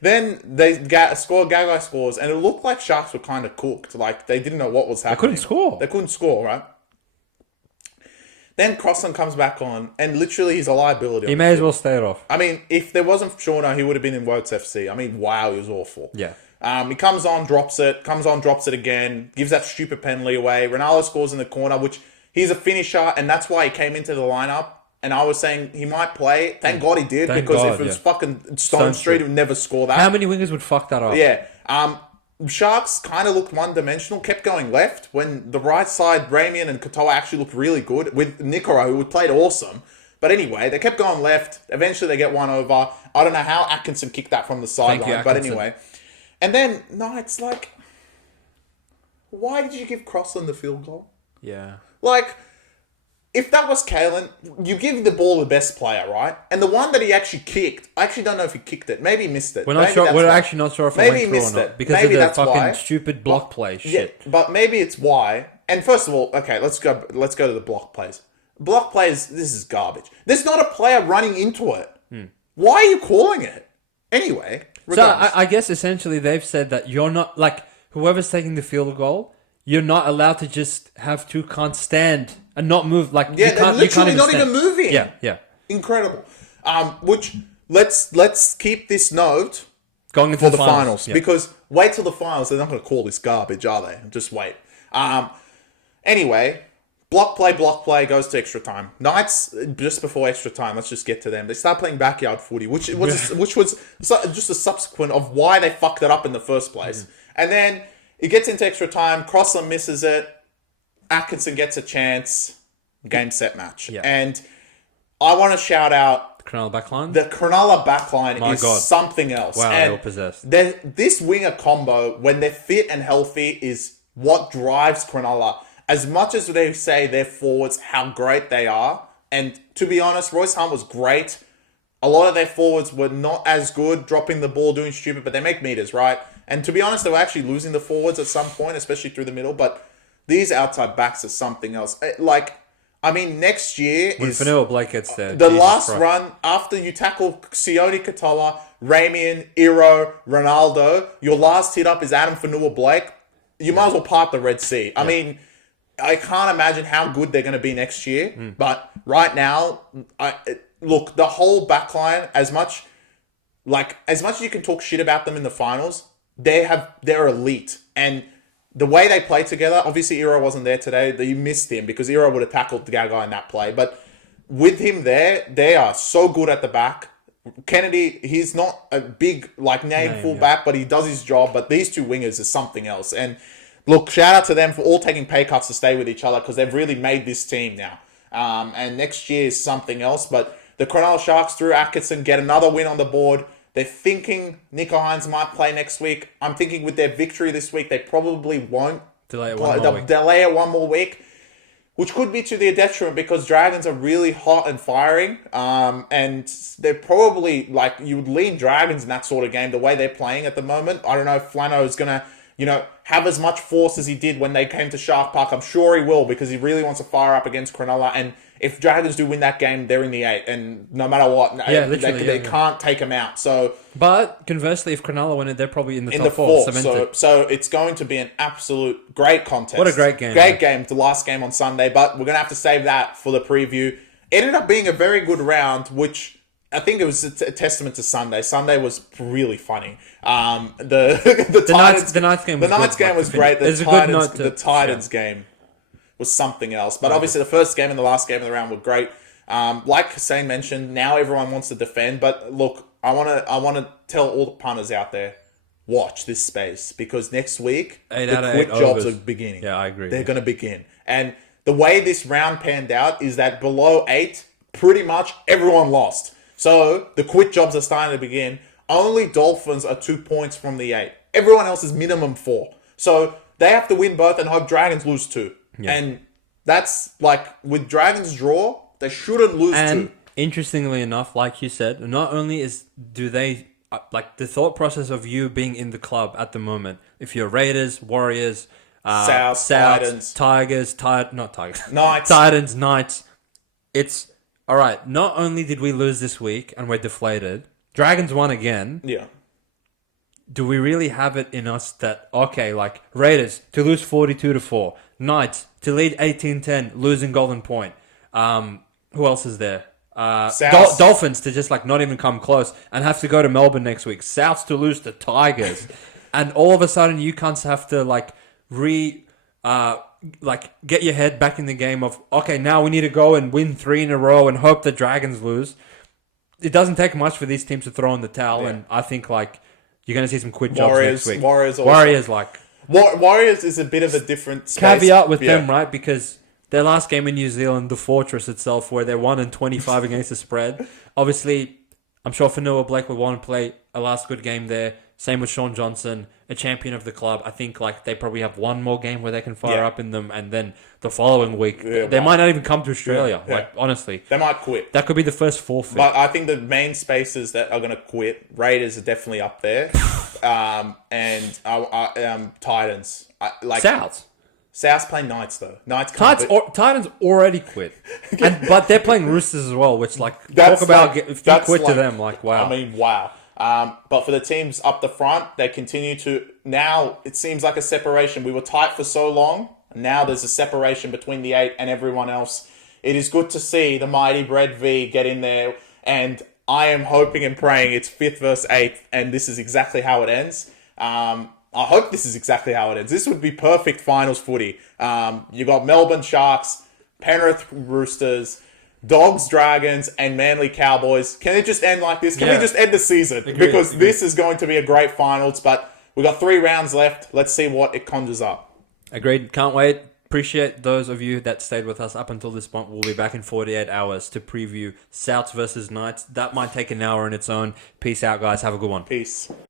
Then they scored, Gagai scores, and it looked like Sharks were kind of cooked. They didn't know what was happening. They couldn't score, right? Then Crossland comes back on, and literally he's a liability. He may as well stay it off. I mean, if there wasn't Shauna, he would have been in Worlds FC. I mean, wow, he was awful. Yeah. He comes on, drops it, drops it again, gives that stupid penalty away. Ronaldo scores in the corner, which he's a finisher, and that's why he came into the lineup. And I was saying he might play. Thank God he did, because if it was fucking Stone Street, he would never score that. How many wingers would fuck that up? Yeah. Sharks kind of looked one-dimensional, kept going left, when the right side, Ramian and Katoa actually looked really good, with Nikoro, who played awesome. But anyway, they kept going left. Eventually, they get one over. I don't know how Atkinson kicked that from the sideline, but anyway. And then, no, it's like, why did you give Crossland the field goal? Yeah. Like, if that was Kalen, you give the ball the best player, right? And the one that he actually kicked, I actually don't know if he kicked it. Maybe he missed it. We're actually not sure if it went through or not. Because of the fucking stupid block play shit. Yeah, but maybe it's why. And first of all, okay, let's go to the block plays. Block plays, this is garbage. There's not a player running into it. Why are you calling it? Anyway, regardless. So I guess essentially they've said that you're not, like, whoever's taking the field goal, you're not allowed to just have two can't stand and not move. Like, yeah, you can't, literally not even moving. Yeah. Incredible. Which let's keep this note going into for the finals, yeah. Because wait till the finals. They're not going to call this garbage, are they? Just wait. Anyway, block play goes to extra time. Knights just before extra time. Let's just get to them. They start playing backyard footy, which was just a subsequent of why they fucked it up in the first place. And then it gets into extra time. Crossland misses it. Atkinson gets a chance. Game, set, match. Yeah. And I want to shout out Cronulla backline. The Cronulla backline is something else. Wow, and they were possessed. This winger combo, when they're fit and healthy, is what drives Cronulla. As much as they say their forwards, how great they are, and to be honest, Royce Hunt was great. A lot of their forwards were not as good, dropping the ball, doing stupid, but they make meters, right? And to be honest, they were actually losing the forwards at some point, especially through the middle, but these outside backs are something else. Like, I mean, next year when is... Fanua Blake gets there. The last run, after you tackle Sione Katoa, Ramian, Iro, Ronaldo, your last hit up is Adam Fanua Blake. You might as well part the Red Sea. I mean, I can't imagine how good they're going to be next year. But right now, look, the whole backline, as much as you can talk shit about them in the finals, they're elite. And the way they play together, obviously Iro wasn't there today. You missed him because Iro would have tackled the Gagai in that play. But with him there, they are so good at the back. Kennedy, he's not a big name fullback, but he does his job. But these two wingers is something else. And look, shout out to them for all taking pay cuts to stay with each other because they've really made this team now. And next year is something else. But the Cronulla Sharks through Atkinson get another win on the board. They're thinking Nico Hines might play next week. I'm thinking with their victory this week, they probably won't. Delay it one more week, which could be to their detriment because Dragons are really hot and firing. And they're probably, you would lean Dragons in that sort of game, the way they're playing at the moment. I don't know if Flano is going to, have as much force as he did when they came to Shark Park. I'm sure he will because he really wants to fire up against Cronulla. And if Dragons do win that game, they're in the 8. And no matter what, they can't take them out. So, but conversely, if Cronulla win it, they're probably in the top 4. So it's going to be an absolute great contest. What a great game. Great game, the last game on Sunday. But we're going to have to save that for the preview. It ended up being a very good round, which I think it was a testament to Sunday. Sunday was really funny. The Knights game was great. The Titans game was something else. But obviously the first game and the last game of the round were great. Like Hussein mentioned, now everyone wants to defend. But look, I want to tell all the punters out there, watch this space because next week the quick jobs are beginning. Yeah, I agree. They're going to begin. And the way this round panned out is that below 8, pretty much everyone lost. So the quit jobs are starting to begin. Only Dolphins are 2 points from the 8. Everyone else is minimum 4. So they have to win both and hope Dragons lose 2. Yeah. And that's with Dragons draw, they shouldn't lose 2. And interestingly enough, like you said, not only do they the thought process of you being in the club at the moment. If you're Raiders, Warriors, South, Titans, Knights, Titans, Knights, it's all right. Not only did we lose this week and we're deflated, Dragons won again. Yeah. Do we really have it in us that Raiders to lose 42-4, Knights to lead 18-10, losing Golden Point, Who else is there? Souths. Dolphins to just like not even come close and have to go to Melbourne next week. Souths to lose to Tigers, and all of a sudden you cunts have to like get your head back in the game of okay, now we need to go and win 3 in a row and hope the Dragons lose. It doesn't take much for these teams to throw in the towel, and I think like you're going to see some quit jobs next week. Warriors is a bit of a different space. Caveat with them, right? Because their last game in New Zealand, the Fortress itself, where they're 1-25 against the spread. Obviously, I'm sure Fanua Blake would want to play a last good game there. Same with Sean Johnson, a champion of the club. I think like they probably have one more game where they can fire up in them, and then the following week they might not even come to Australia. Yeah. Like honestly, they might quit. That could be the first forfeit. But I think the main spaces that are going to quit, Raiders are definitely up there, and Titans. Souths play Knights though. Titans already quit, but they're playing Roosters as well, which like talk about if you quit to them, like wow. I mean, wow. But for the teams up the front, they continue to... Now, it seems like a separation. We were tight for so long. Now there's a separation between the 8 and everyone else. It is good to see the mighty Red V get in there. And I am hoping and praying it's 5th versus 8th. And this is exactly how it ends. I hope this is exactly how it ends. This would be perfect finals footy. You got Melbourne Sharks, Penrith Roosters... Dogs, Dragons, and Manly Cowboys. Can it just end like this? Can we just end the season? Agreed. This is going to be a great finals, but we've got 3 rounds left. Let's see what it conjures up. Agreed. Can't wait. Appreciate those of you that stayed with us up until this point. We'll be back in 48 hours to preview Souths versus Knights. That might take an hour on its own. Peace out, guys. Have a good one. Peace.